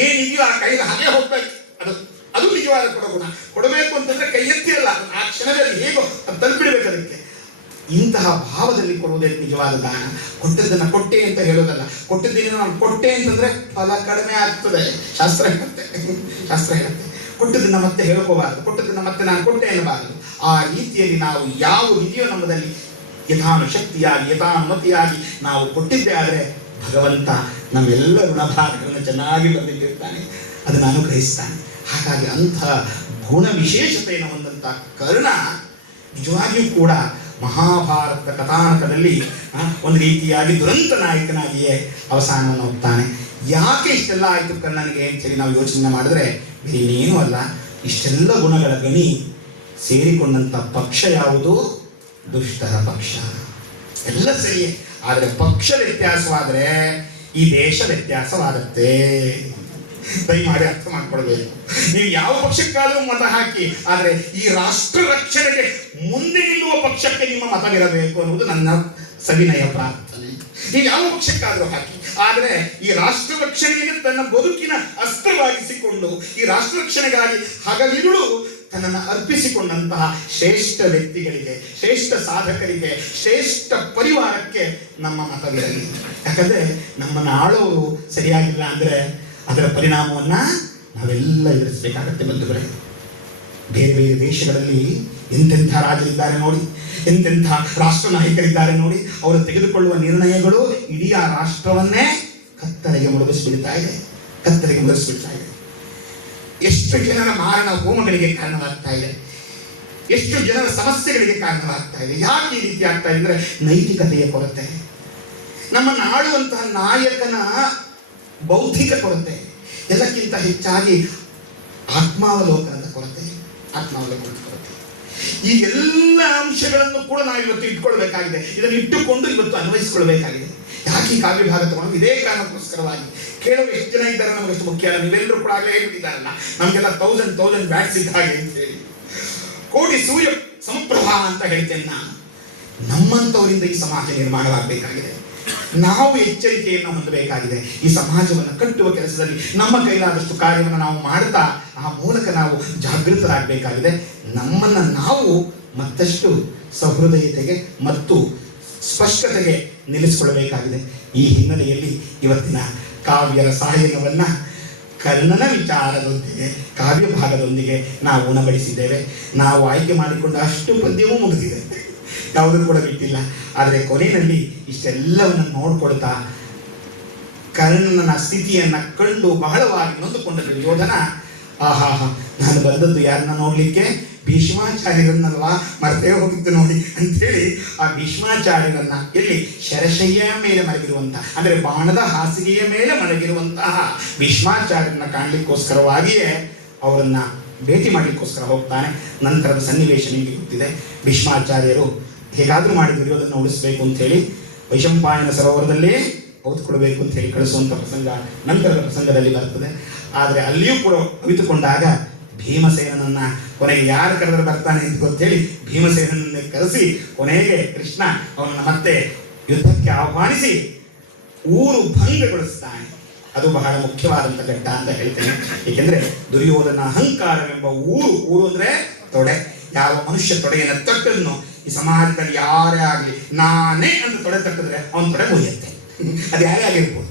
ಏನಿದೆಯೋ ಆ ಕೈಗೆ ಹಾಗೆ ಹೋಗ್ಬೇಕು. ಅದು ನಿಜವಾದ ಕೊಡಗುಣ. ಕೊಡಬೇಕು ಅಂತಂದ್ರೆ ಕೈ ಎತ್ತಿ ಅಲ್ಲ, ಆ ಕ್ಷಣದಲ್ಲಿ ಹೇಗೋ ಅದು ತಲುಪಿಡ್ಬೇಕು ಅದಕ್ಕೆ. ಇಂತಹ ಭಾವದಲ್ಲಿ ಕೊಡುವುದೇ ನಿಜವಾದ ದಾನ. ಕೊಟ್ಟದ್ದನ್ನು ಕೊಟ್ಟೆ ಅಂತ ಹೇಳೋದಲ್ಲ. ಕೊಟ್ಟದ್ದೇನೋ ನಾನು ಕೊಟ್ಟೆ ಅಂತಂದ್ರೆ ಫಲ ಕಡಿಮೆ ಆಗ್ತದೆ. ಶಾಸ್ತ್ರ ಹೇಳುತ್ತೆ ಕೊಟ್ಟದ್ದನ್ನ ಮತ್ತೆ ಹೇಳ್ಕೋಬಾರದು, ಕೊಟ್ಟದ್ದನ್ನ ಮತ್ತೆ ನಾನು ಕೊಟ್ಟೆ ಎನ್ನಬಾರದು. ಆ ರೀತಿಯಲ್ಲಿ ನಾವು ಯಾವ ಇದೆಯೋ ನಮ್ಮದಲ್ಲಿ ಯಥಾನುಶಕ್ತಿಯಾಗಿ ಯಥಾನುಮತಿಯಾಗಿ ನಾವು ಕೊಟ್ಟಿದ್ದೇ ಆದರೆ ಭಗವಂತ ನಮ್ಮೆಲ್ಲ ಋಣಭಾರಗಳನ್ನು ಚೆನ್ನಾಗಿ ಬರೆದಿಟ್ಟಿರ್ತಾನೆ, ಅದನ್ನು ಅನುಗ್ರಹಿಸ್ತಾನೆ. ಹಾಗಾಗಿ ಅಂಥ ಗುಣ ವಿಶೇಷತೆಯನ್ನು ಹೊಂದಂಥ ಕರ್ಣ ನಿಜವಾಗಿಯೂ ಕೂಡ ಮಹಾಭಾರತ ಕಥಾನಕದಲ್ಲಿ ಒಂದು ರೀತಿಯಾಗಿ ದುರಂತ ನಾಯಕನಾಗಿಯೇ ಅವಸಾನವನ್ನು ಹೋಗ್ತಾನೆ. ಯಾಕೆ ಇಷ್ಟೆಲ್ಲ ಆಯಿತು ಕರ್ಣನಿಗೆ ಅಂತೇಳಿ ನಾವು ಯೋಚನೆ ಮಾಡಿದ್ರೆ ಇನ್ನೇನೂ ಅಲ್ಲ, ಇಷ್ಟೆಲ್ಲ ಗುಣಗಳ ಗಣಿ ಸೇರಿಕೊಂಡಂಥ ಪಕ್ಷ ಯಾವುದು? ದುಷ್ಟರ ಪಕ್ಷ. ಎಲ್ಲ ಸರಿಯೇ, ಆದರೆ ಪಕ್ಷ ವ್ಯತ್ಯಾಸವಾದರೆ ಈ ದೇಶ ವ್ಯತ್ಯಾಸವಾಗುತ್ತೆ. ದಯಮಾಡಿ ಅರ್ಥ ಮಾಡ್ಕೊಳ್ಬೇಕು. ನೀವು ಯಾವ ಪಕ್ಷಕ್ಕಾದರೂ ಮತ ಹಾಕಿ, ಆದರೆ ಈ ರಾಷ್ಟ್ರ ರಕ್ಷಣೆಗೆ ಮುಂದೆ ನಿಲ್ಲುವ ಪಕ್ಷಕ್ಕೆ ನಿಮ್ಮ ಮತವಿರಬೇಕು ಅನ್ನುವುದು ನನ್ನ ಸವಿನಯ ಪ್ರಾರ್ಥನೆ. ನೀವು ಯಾವ ಪಕ್ಷಕ್ಕಾದರೂ ಹಾಕಿ, ಆದರೆ ಈ ರಾಷ್ಟ್ರ ರಕ್ಷಣೆಗೆ ತನ್ನ ಬದುಕಿನ ಅಸ್ತ್ರವಾಗಿಸಿಕೊಂಡು ಈ ರಾಷ್ಟ್ರ ರಕ್ಷಣೆಗಾಗಿ ಹಗಲಿರುಳು ತನ್ನನ್ನು ಅರ್ಪಿಸಿಕೊಂಡಂತಹ ಶ್ರೇಷ್ಠ ವ್ಯಕ್ತಿಗಳಿಗೆ, ಶ್ರೇಷ್ಠ ಸಾಧಕರಿಗೆ, ಶ್ರೇಷ್ಠ ಪರಿವಾರಕ್ಕೆ ನಮ್ಮ ಮತವಿರಲಿ. ಯಾಕಂದ್ರೆ ನಮ್ಮನ್ನು ಆಳೋರು ಸರಿಯಾಗಿಲ್ಲ ಅಂದ್ರೆ ಅದರ ಪರಿಣಾಮವನ್ನ ನಾವೆಲ್ಲ ಎದುರಿಸಬೇಕಾಗತ್ತೆ ಬಂಧುಗಳೇ. ಬೇರೆ ಬೇರೆ ದೇಶಗಳಲ್ಲಿ ಎಂತೆಂಥ ರಾಜರಿದ್ದಾರೆ ನೋಡಿ, ಎಂತೆಂಥ ರಾಷ್ಟ್ರ ನಾಯಕರಿದ್ದಾರೆ ನೋಡಿ. ಅವರು ತೆಗೆದುಕೊಳ್ಳುವ ನಿರ್ಣಯಗಳು ಇಡೀ ಆ ರಾಷ್ಟ್ರವನ್ನೇ ಕತ್ತಲೆಗೆ ಮುಳುಗಿಸ್ಬಿಡ್ತಾ ಇದೆ. ಎಷ್ಟು ಜನರ ಮಾರಣ ಹೋಮಗಳಿಗೆ ಕಾರಣವಾಗ್ತಾ ಇದೆ, ಎಷ್ಟು ಜನರ ಸಮಸ್ಯೆಗಳಿಗೆ ಕಾರಣವಾಗ್ತಾ ಇದೆ. ಯಾಕೆ ಈ ರೀತಿ ಆಗ್ತಾ ಇದೆ ಅಂದ್ರೆ ನೈತಿಕತೆಯ ಕೊರತೆ, ನಮ್ಮನ್ನು ಆಳುವಂತಹ ನಾಯಕನ ಬೌದ್ಧಿಕ ಕೊರತೆ, ಎಲ್ಲಕ್ಕಿಂತ ಹೆಚ್ಚಾಗಿ ಆತ್ಮಾವಲೋಕನದ ಕೊರತೆ. ಈ ಎಲ್ಲ ಅಂಶಗಳನ್ನು ಕೂಡ ನಾವು ಇವತ್ತು ಇಟ್ಕೊಳ್ಬೇಕಾಗಿದೆ. ಇದನ್ನು ಇಟ್ಟುಕೊಂಡು ಇವತ್ತು ಅನ್ವಯಿಸಿಕೊಳ್ಬೇಕಾಗಿದೆ. ಯಾಕೆ ಈ ಕಾವ್ಯ ಭಾಗ ತಗೊಂಡು ಇದೇ ಕಾರಣಕ್ಕೋಸ್ಕರವಾಗಿ. ಕೇಳುವ ಎಷ್ಟು ಜನ ಇದ್ದಾರೆ ನಮಗಷ್ಟು ಮುಖ್ಯ ಅಲ್ಲ. ನೀವೆಲ್ಲರೂ ಕೂಡ ಆಗಲೇ ಹೇಳ್ಬಿಟ್ಟಿದ್ದಾರಲ್ಲ, ನಮಗೆಲ್ಲ 1000 ಬ್ಯಾಟ್ಸ್ ಇದ್ದ ಹಾಗೆ ಅಂತ ಹೇಳಿ. ಕೋಟಿ ಸೂರ್ಯ ಸಮಪ್ರಭಾ ಅಂತ ಹೇಳ್ತೇನೆ ನಾನು. ನಮ್ಮಂಥವರಿಂದ ಈ ಸಮಾಜ ನಿರ್ಮಾಣವಾಗಬೇಕಾಗಿದೆ. ನಾವು ಎಚ್ಚರಿಕೆಯನ್ನು ಹೊಂದಬೇಕಾಗಿದೆ. ಈ ಸಮಾಜವನ್ನು ಕಟ್ಟುವ ಕೆಲಸದಲ್ಲಿ ನಮ್ಮ ಕೈಲಾದಷ್ಟು ಕಾರ್ಯವನ್ನು ನಾವು ಮಾಡ್ತಾ ಆ ಮೂಲಕ ನಾವು ಜಾಗೃತರಾಗಬೇಕಾಗಿದೆ. ನಮ್ಮನ್ನು ನಾವು ಮತ್ತಷ್ಟು ಸಹೃದಯತೆಗೆ ಮತ್ತು ಸ್ಪಷ್ಟತೆಗೆ ನಿಲ್ಲಿಸಿಕೊಳ್ಳಬೇಕಾಗಿದೆ. ಈ ಹಿನ್ನೆಲೆಯಲ್ಲಿ ಇವತ್ತಿನ ಕಾವ್ಯ ರಸಾಯನವನ್ನು ಕರ್ಣನ ವಿಚಾರದೊಂದಿಗೆ ಕಾವ್ಯ ಭಾಗದೊಂದಿಗೆ ನಾವು ಉಣಬಡಿಸಿದ್ದೇವೆ. ನಾವು ಆಯ್ಕೆ ಮಾಡಿಕೊಂಡ ಅಷ್ಟು ಪದ್ಯವೂ ಮುಗಿದಿದೆ, ಯಾವುದೂ ಕೂಡ ಬಿಟ್ಟಿಲ್ಲ. ಆದರೆ ಕೊನೆಯಲ್ಲಿ ಇಷ್ಟೆಲ್ಲವನ್ನು ನೋಡ್ಕೊಳ್ತಾ ಕರ್ಣನ ಸ್ಥಿತಿಯನ್ನು ಕಂಡು ಬಹಳವಾಗಿ ನೊಂದುಕೊಂಡ ದುರ್ಯೋಧನ, ಆಹಾಹಾ ನಾನು ಬಂದದ್ದು ಯಾರನ್ನ ನೋಡ್ಲಿಕ್ಕೆ? ಭೀಷ್ಮಾಚಾರ್ಯರನ್ನಲ್ವಾ, ಮರ್ತೇ ಹೋಗಿದ್ದು ನೋಡಿ ಅಂಥೇಳಿ ಆ ಭೀಷ್ಮಾಚಾರ್ಯರನ್ನ ಎಲ್ಲಿ ಶರಶಯ್ಯ ಮೇಲೆ ಮಲಗಿರುವಂತಹ, ಅಂದರೆ ಬಾಣದ ಹಾಸಿಗೆಯ ಮೇಲೆ ಮಲಗಿರುವಂತಹ ಭೀಷ್ಮಾಚಾರ್ಯರನ್ನ ಕಾಣಲಿಕ್ಕೋಸ್ಕರವಾಗಿಯೇ ಅವರನ್ನ ಭೇಟಿ ಮಾಡಲಿಕ್ಕೋಸ್ಕರ ಹೋಗ್ತಾನೆ. ನಂತರದ ಸನ್ನಿವೇಶ ನಿಮಗೆ ಗೊತ್ತಿದೆ. ಭೀಷ್ಮಾಚಾರ್ಯರು ಹೇಗಾದರೂ ಮಾಡಿ ದುರ್ಯೋಧನ ಉಳಿಸಬೇಕು ಅಂತ ಹೇಳಿ ವೈಶಂಪಾಯನ ಸರೋವರದಲ್ಲೇ ಓದ್ಕೊಳ್ಬೇಕು ಅಂತ ಹೇಳಿ ಕಳಿಸುವಂಥ ಪ್ರಸಂಗ ನಂತರದ ಪ್ರಸಂಗದಲ್ಲಿ ಬರ್ತದೆ. ಆದರೆ ಅಲ್ಲಿಯೂ ಕೂಡ ಅವಿತುಕೊಂಡಾಗ ಭೀಮಸೇನನ್ನ ಕೊನೆಗೆ ಯಾರು ಕರೆದರೆ ಬರ್ತಾನೆ ಅಂತ ಗೊತ್ತೇಳಿ ಭೀಮಸೇನನ್ನೇ ಕರೆಸಿ ಕೊನೆಗೆ ಕೃಷ್ಣ ಅವನನ್ನು ಮತ್ತೆ ಯುದ್ಧಕ್ಕೆ ಆಹ್ವಾನಿಸಿ ಊರು ಭಂಗಗೊಳಿಸ್ತಾನೆ. ಅದು ಬಹಳ ಮುಖ್ಯವಾದಂಥ ಘಟ್ಟ ಅಂತ ಹೇಳ್ತೇನೆ. ಏಕೆಂದರೆ ದುರ್ಯೋಧನ ಅಹಂಕಾರವೆಂಬ ಊರು ಅಂದರೆ ತೊಡೆ. ಯಾವ ಮನುಷ್ಯ ತೊಡೆಯನ್ನು ತಟ್ಟನ್ನು ಈ ಸಮಾಜದಲ್ಲಿ ಯಾರೇ ಆಗಲಿ ನಾನೇ ಅಂತ ತೊಡೆ ತಟ್ಟಿದ್ರೆ ಅವನ ತೊಡೆ ಮುರಿಯುತ್ತೆ. ಅದು ಯಾರೇ ಆಗಿರ್ಬೋದು.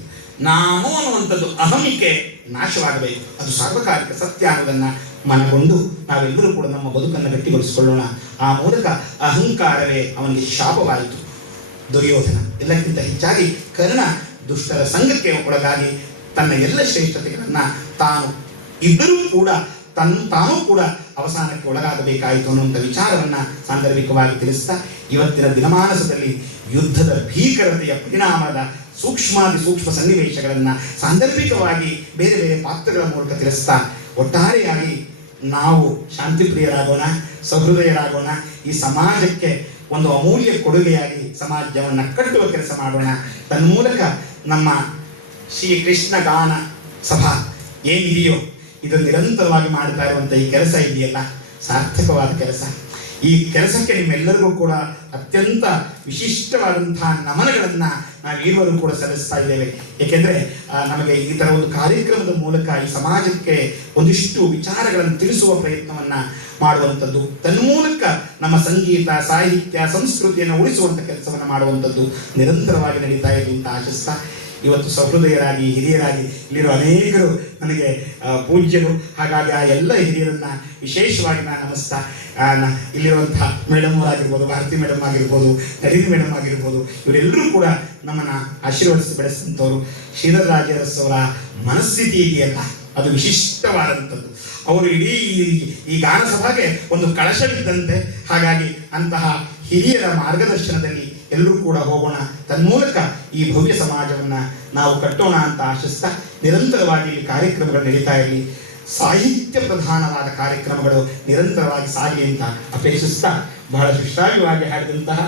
ನಾನು ಅನ್ನುವಂಥದ್ದು ಅಹಮಿಕೆ ನಾಶವಾಗಬೇಕು. ಅದು ಸಾರ್ವಕಾಲಿಕ ಸತ್ಯ ಅನ್ನೋದನ್ನು ಮನಗೊಂಡು ನಾವೆಲ್ಲರೂ ಕೂಡ ನಮ್ಮ ಬದುಕನ್ನು ಗಟ್ಟಿಗೊಳಿಸಿಕೊಳ್ಳೋಣ. ಆ ಮೂಲಕ ಅಹಂಕಾರವೇ ಅವನಿಗೆ ಶಾಪವಾಯಿತು. ದುರ್ಯೋಧನ ಎಲ್ಲಕ್ಕಿಂತ ಹೆಚ್ಚಾಗಿ ಕರ್ಣ ದುಷ್ಟರ ಸಂಘಕ್ಕೆ ಒಳಗಾಗಿ ತನ್ನ ಎಲ್ಲ ಶ್ರೇಷ್ಠತೆಗಳನ್ನು ತಾನು ಇದ್ದರೂ ಕೂಡ ತಾನೂ ಕೂಡ ಅವಸಾನಕ್ಕೆ ಒಳಗಾಗಬೇಕಾಯಿತು ಅನ್ನುವಂಥ ವಿಚಾರವನ್ನು ಸಾಂದರ್ಭಿಕವಾಗಿ ತಿಳಿಸ್ತಾ ಇವತ್ತಿನ ದಿನಮಾನಸದಲ್ಲಿ ಯುದ್ಧದ ಭೀಕರತೆಯ ಪರಿಣಾಮದ ಸೂಕ್ಷ್ಮ ಸನ್ನಿವೇಶಗಳನ್ನು ಸಾಂದರ್ಭಿಕವಾಗಿ ಬೇರೆ ಬೇರೆ ಪಾತ್ರಗಳ ಮೂಲಕ ತಿಳಿಸ್ತಾ ಒಟ್ಟಾರೆಯಾಗಿ ನಾವು ಶಾಂತಿಪ್ರಿಯರಾಗೋಣ, ಸಹೃದಯರಾಗೋಣ. ಈ ಸಮಾಜಕ್ಕೆ ಒಂದು ಅಮೂಲ್ಯ ಕೊಡುಗೆಯಾಗಿ ಸಮಾಜವನ್ನು ಕಟ್ಟುವ ಕೆಲಸ ಮಾಡೋಣ. ತನ್ಮೂಲಕ ನಮ್ಮ ಶ್ರೀ ಕೃಷ್ಣ ಗಾನ ಸಭಾ ಏನಿದೆಯೋ ಇದು ನಿರಂತರವಾಗಿ ಮಾಡ್ತಾ ಇರುವಂಥ ಈ ಕೆಲಸ ಇದೆಯಲ್ಲ, ಸಾರ್ಥಕವಾದ ಕೆಲಸ. ಈ ಕೆಲಸಕ್ಕೆ ನಿಮ್ಮೆಲ್ಲರಿಗೂ ಕೂಡ ಅತ್ಯಂತ ವಿಶಿಷ್ಟವಾದಂತಹ ನಮನಗಳನ್ನು ನಾವೀರುವರು ಕೂಡ ಸಲ್ಲಿಸ್ತಾ ಇದ್ದೇವೆ. ಏಕೆಂದರೆ ನಮಗೆ ಈ ಥರ ಒಂದು ಕಾರ್ಯಕ್ರಮದ ಮೂಲಕ ಈ ಸಮಾಜಕ್ಕೆ ಒಂದಿಷ್ಟು ವಿಚಾರಗಳನ್ನು ತಿಳಿಸುವ ಪ್ರಯತ್ನವನ್ನು ಮಾಡುವಂಥದ್ದು, ತನ್ಮೂಲಕ ನಮ್ಮ ಸಂಗೀತ, ಸಾಹಿತ್ಯ, ಸಂಸ್ಕೃತಿಯನ್ನು ಉಳಿಸುವಂಥ ಕೆಲಸವನ್ನು ಮಾಡುವಂಥದ್ದು ನಿರಂತರವಾಗಿ ನಡೀತಾ ಇದೆ ಅಂತ ಆಶಿಸ್ತಾ, ಇವತ್ತು ಸಹೃದಯರಾಗಿ ಹಿರಿಯರಾಗಿ ಇಲ್ಲಿರೋ ಅನೇಕರು ನನಗೆ ಪೂಜ್ಯರು. ಹಾಗಾಗಿ ಆ ಎಲ್ಲ ಹಿರಿಯರನ್ನು ವಿಶೇಷವಾಗಿ ನಾನು ನಮಿಸ್ತಾ, ಇಲ್ಲಿರುವಂಥ ಮೇಡಮ್ ಆಗಿರ್ಬೋದು, ಭಾರತಿ ಮೇಡಮ್ ಆಗಿರ್ಬೋದು, ನಳಿನಿ ಮೇಡಮ್ ಆಗಿರ್ಬೋದು, ಇವರೆಲ್ಲರೂ ಕೂಡ ನಮ್ಮನ್ನು ಆಶೀರ್ವದಿಸಿ ಬೆಳೆಸಿದಂಥವ್ರು. ಶ್ರೀಧರ ರಾಜರಸವರ ಮನಸ್ಥಿತಿ ಇದೆಯಲ್ಲ ಅದು ವಿಶಿಷ್ಟವಾದಂಥದ್ದು. ಅವರು ಇಡೀ ಈ ಗಾನ ಸಭೆಗೆ ಒಂದು ಕಳಶವಿದ್ದಂತೆ. ಹಾಗಾಗಿ ಅಂತಹ ಹಿರಿಯರ ಮಾರ್ಗದರ್ಶನದಲ್ಲಿ ಎಲ್ಲರೂ ಕೂಡ ಹೋಗೋಣ, ತನ್ಮೂಲಕ ಈ ಭವ್ಯ ಸಮಾಜವನ್ನು ನಾವು ಕಟ್ಟೋಣ ಅಂತ ಆಶಿಸ್ತಾ, ನಿರಂತರವಾಗಿ ಇಲ್ಲಿ ಕಾರ್ಯಕ್ರಮಗಳು ನಡೀತಾ ಇರಲಿ, ಸಾಹಿತ್ಯ ಪ್ರಧಾನವಾದ ಕಾರ್ಯಕ್ರಮಗಳು ನಿರಂತರವಾಗಿ ಸಾಗಲಿ ಅಂತ ಅಪೇಕ್ಷಿಸ್ತಾ, ಬಹಳ ಸುಶ್ರಾವ್ಯವಾಗಿ ಹಾಡಿದಂತಹ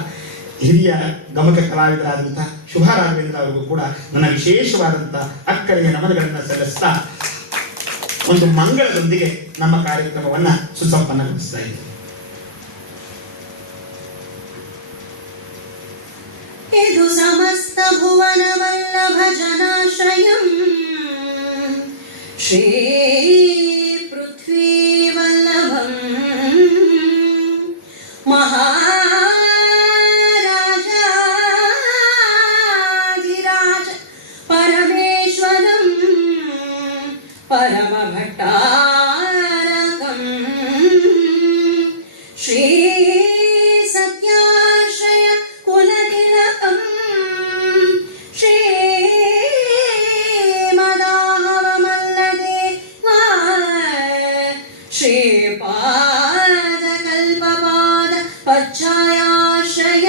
ಹಿರಿಯ ಗಮಕ ಕಲಾವಿದರಾದಂತಹ ಶುಭಾ ರಾಘವೇಂದ್ರ ಅವರಿಗೂ ಕೂಡ ನನ್ನ ವಿಶೇಷವಾದಂಥ ಅಕ್ಕರೆಯ ನಮನಗಳನ್ನು ಸಲ್ಲಿಸ್ತಾ ಒಂದು ಮಂಗಳದೊಂದಿಗೆ ನಮ್ಮ ಕಾರ್ಯಕ್ರಮವನ್ನು ಸುಸಂಪನ್ನಗೊಳಿಸ್ತಾ ಇದ್ದೇವೆ. ಇದು ಸಮಸ್ತ ಭುವನ ವಲ್ಲಭ ಜನಾಶ್ರಯಂ ಶ್ರೀ ಪೃಥ್ವೀ ವಲ್ಲಭಂ ಮಹಾರಾಜಾಧಿರಾಜ ಪರಮೇಶ್ವರಂ ಪರಮ ಭಟ್ಟಾರಕಂ ಶ್ರೀ ಸತ್ಯಾಶ್ರಯ ಕುಲತಿಲಕಂ ಶ್ರೀ ಮದಾಹವಮಲ್ಲದೇವಾ ಶ್ರೀಪಾದ ಕಲ್ಪಪಾದ ಪಚ್ಚಾಯಾಶ್ರಯ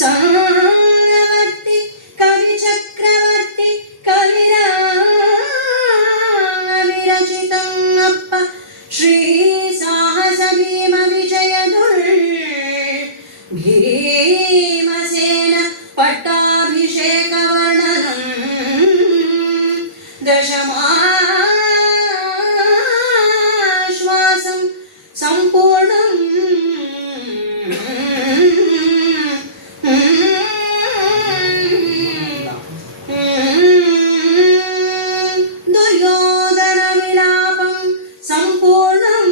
ಸಂವರ್ತಿ ಕವಿ ಚಕ್ರವರ್ತಿ ಕವಿರಾವಿರಚಿತಂ ಅಪ್ಪ ಶ್ರೀ ಸಾಹಸ ಭೀಮ ವಿಜಯದುಳ್ ಭೀಮಸೇನ ಪಟ್ಟಾಭಿಷೇಕ ವರ್ಣನಂ ದಶಮಾಶ್ವಾಸಂ ಸಂಪೂರ್ಣಂ ದುರ್ಯೋಧನ ವಿಲಾಪಂ ಸಂಪೂರ್ಣಂ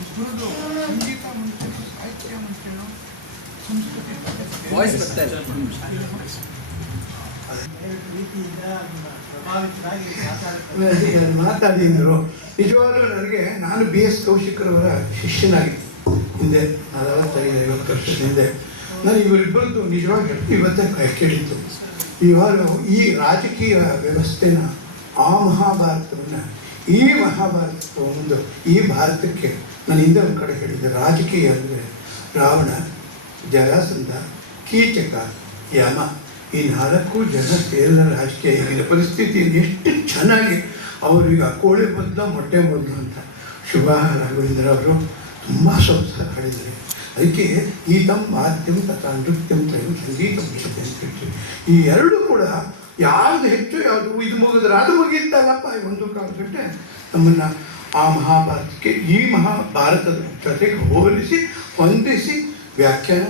ಇಷ್ಟೊಂದು ಸಂಗೀತ ಮಂತ್ರಿಗಳು, ಸಾಹಿತ್ಯ ಮಂತ್ರಿಗಳು, ಸಂಸ್ಕೃತಿ ಮಾತಾಡಿದ್ರು. ನಿಜವಾಗ್ಲೂ ನನಗೆ, ನಾನು ಬಿ ಎಸ್ ಕೌಶಿಕರವರ ಶಿಷ್ಯನಾಗಿದ್ದೆ ಹಿಂದೆ, 40-50 ವರ್ಷದ ಹಿಂದೆ. ನಾನು ಇವರಿಬ್ಬರದ್ದು ನಿಜವಾಗಿ ಇವತ್ತೇ ಕೇಳಿದ್ದು. ಇವಾಗ ಈ ರಾಜಕೀಯ ವ್ಯವಸ್ಥೆನ, ಆ ಮಹಾಭಾರತವನ್ನು, ಈ ಮಹಾಭಾರತ ಒಂದು ಈ ಭಾರತಕ್ಕೆ ನಾನು ಹಿಂದೆ ಒಂದು ಕಡೆ ಹೇಳಿದ್ದೆ, ರಾಜಕೀಯ ಅಂದರೆ ರಾವಣ, ಜರಾಸಂಧ, ಕೀಚಕ, ಯಮ, ಈ 4 ಜನ ಸೇರಿದ ರಾಜಕೀಯ. ಈಗಿನ ಪರಿಸ್ಥಿತಿಯನ್ನು ಎಷ್ಟು ಚೆನ್ನಾಗಿ ಅವರು ಈಗ ಕೋಳಿ ಮೊದಲು ಮೊಟ್ಟೆ ಮೊದಲು ಅಂತ ಶುಭಾ ರಾಘವೇಂದ್ರ ಅವರು ತುಂಬ ಸಂಸ್ಥೆ ಹಾಡಿದ್ದಾರೆ. ಅದಕ್ಕೆ ಗೀತಂ ವಾದ್ಯಂ ತಥಾ ನೃತ್ಯಂ ತ್ರಯಂ ಸಂಗೀತಂ ವಿಷಯತೆ ಅಂತ ಹೇಳ್ತೀವಿ. ಈ ಎರಡೂ ಕೂಡ ಯಾವುದು ಹೆಚ್ಚು ಯಾವುದು ಇದು ಮುಗಿದ್ರೆ ಅದು ಮುಗಿಯುತ್ತಲ್ಲಪ್ಪ, 1-1 ಗಂಟೆ ನಮ್ಮನ್ನು ಆ ಮಹಾಭಾರತಕ್ಕೆ ಈ ಮಹಾಭಾರತದ ಜೊತೆಗೆ ಹೋಲಿಸಿ ಹೊಂದಿಸಿ ವ್ಯಾಖ್ಯಾನ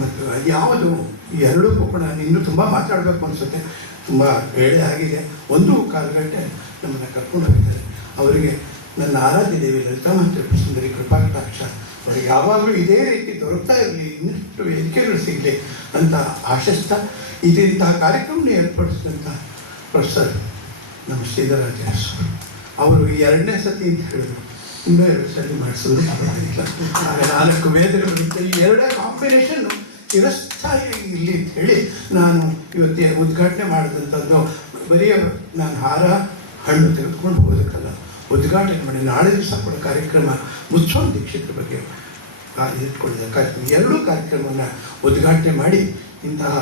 ಮತ್ತು ಯಾವುದು ಈ ಎರಡೂ ಕೂಡ ಇನ್ನೂ ತುಂಬ ಮಾತಾಡಬೇಕು ಅನಿಸುತ್ತೆ. ತುಂಬ ವೇಳೆ ಆಗಿದೆ. 1-1/4 ಗಂಟೆ ನಮ್ಮನ್ನು ಕರ್ಕೊಂಡು ಹೋಗಿದ್ದಾರೆ. ಅವರಿಗೆ ನನ್ನ ಆರಾಧ್ಯ ದೇವಿ ಲಲಿತಾ ಮಹಂತೇಶ್ವರಿ ಸುಂದರಿ ಕೃಪಾಕಟಾಕ್ಷ ಅವರಿಗೆ ಯಾವಾಗಲೂ ಇದೇ ರೀತಿ ದೊರಕ್ತಾ ಇರಲಿ, ಇನ್ನಷ್ಟು ವೇದಿಕೆಗಳು ಸಿಗಲಿ ಅಂತ ಆಶಿಸ್ತಾ, ಇಂತಹ ಕಾರ್ಯಕ್ರಮ ಏರ್ಪಡಿಸಿದಂಥ ಪ್ರೊಫೆಸರ್ ನಮ್ಮ ಶ್ರೀಧರಾಜ ಅವರು 2ನೇ ಸತಿ ಅಂತ ಹೇಳಿದ್ರು, ಇನ್ನೂ 2 ಸತಿ ಮಾಡಿಸಿದ್ರು ಪರವಾಗಿಲ್ಲ. ಆಗ 4 ವೇದಗಳಿರುತ್ತೆ, ಈ 2 ಕಾಂಬಿನೇಷನ್ನು ಚಿರಸ್ಥಾಯಿಯಾಗಿ ಇರಲಿ ಅಂತ ಹೇಳಿ ನಾನು ಇವತ್ತೇ ಉದ್ಘಾಟನೆ ಮಾಡಿದಂಥದ್ದು. ಬರೀ ನಾನು ಹಾರ ಹಣ್ಣು ತೆಗೆದುಕೊಂಡು ಹೋಗೋದಕ್ಕಲ್ಲ, ಉದ್ಘಾಟನೆ ಮಾಡಿ ನಾಳೆ ದಿವಸ ಕೂಡ ಕಾರ್ಯಕ್ರಮ ಮುಚ್ಚೋಣ ದೀಕ್ಷಿತರ ಬಗ್ಗೆ ಇಟ್ಕೊಂಡಿದ್ದ ಕಾರ್ಯಕ್ರಮ, 2 ಕಾರ್ಯಕ್ರಮವನ್ನು ಉದ್ಘಾಟನೆ ಮಾಡಿ ಇಂತಹ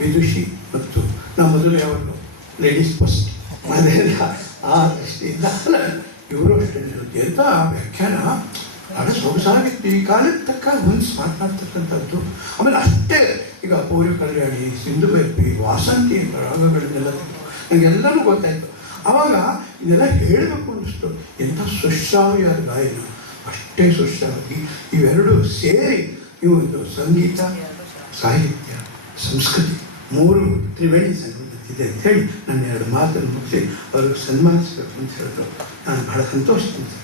ವಿದುಷಿ ಮತ್ತು ನಾವು ಮೊದಲು ಯಾವಾಗಲೂ ಲೇಡೀಸ್ ಫಸ್ಟ್ ಅದರಿಂದ ಆ ದೃಷ್ಟಿಯಿಂದ ಇವರು ಅಷ್ಟೇ ಅಂತ ವ್ಯಾಖ್ಯಾನ ಬಹಳ ಸೊಗಸಾಗಿತ್ತು. ಈ ಕಾಲಕ್ಕೆ ತಕ್ಕ ಹೊಂದಿಸಿ ಮಾತನಾಡ್ತಕ್ಕಂಥದ್ದು. ಆಮೇಲೆ ಅಷ್ಟೇ ಈಗ ಪೌರಿ ಕಲ್ಯಾಣಿ, ಸಿಂಧು ಬೆಪ್ಪಿ, ವಾಸಂತಿ ಎಂಬ ರಾಗಗಳನ್ನೆಲ್ಲ ನನಗೆಲ್ಲರೂ ಗೊತ್ತಾಯಿತು. ಆವಾಗ ಇದೆಲ್ಲ ಹೇಳಬೇಕು ಅನ್ನಿಸ್ತು. ಎಂಥ ಸುಶ್ರಾವ್ಯಾದ ಗಾಯನ, ಅಷ್ಟೇ ಸುಶ್ರಾವಾಗಿ ಇವೆರಡು ಸೇರಿ ಇವೊಂದು ಸಂಗೀತ, ಸಾಹಿತ್ಯ, ಸಂಸ್ಕೃತಿ 3 ತ್ರಿವೇಣಿ ಸಂಗೀತದಿದೆ ಅಂತ ಹೇಳಿ ನನ್ನ 2 ಮಾತನ್ನು ಮುಗಿಸಿ ಅವ್ರಿಗೆ ಸನ್ಮಾನಿಸಬೇಕು ಅಂತ ಹೇಳಿದ್ರು. ನಾನು ಬಹಳ ಸಂತೋಷದಿಂದ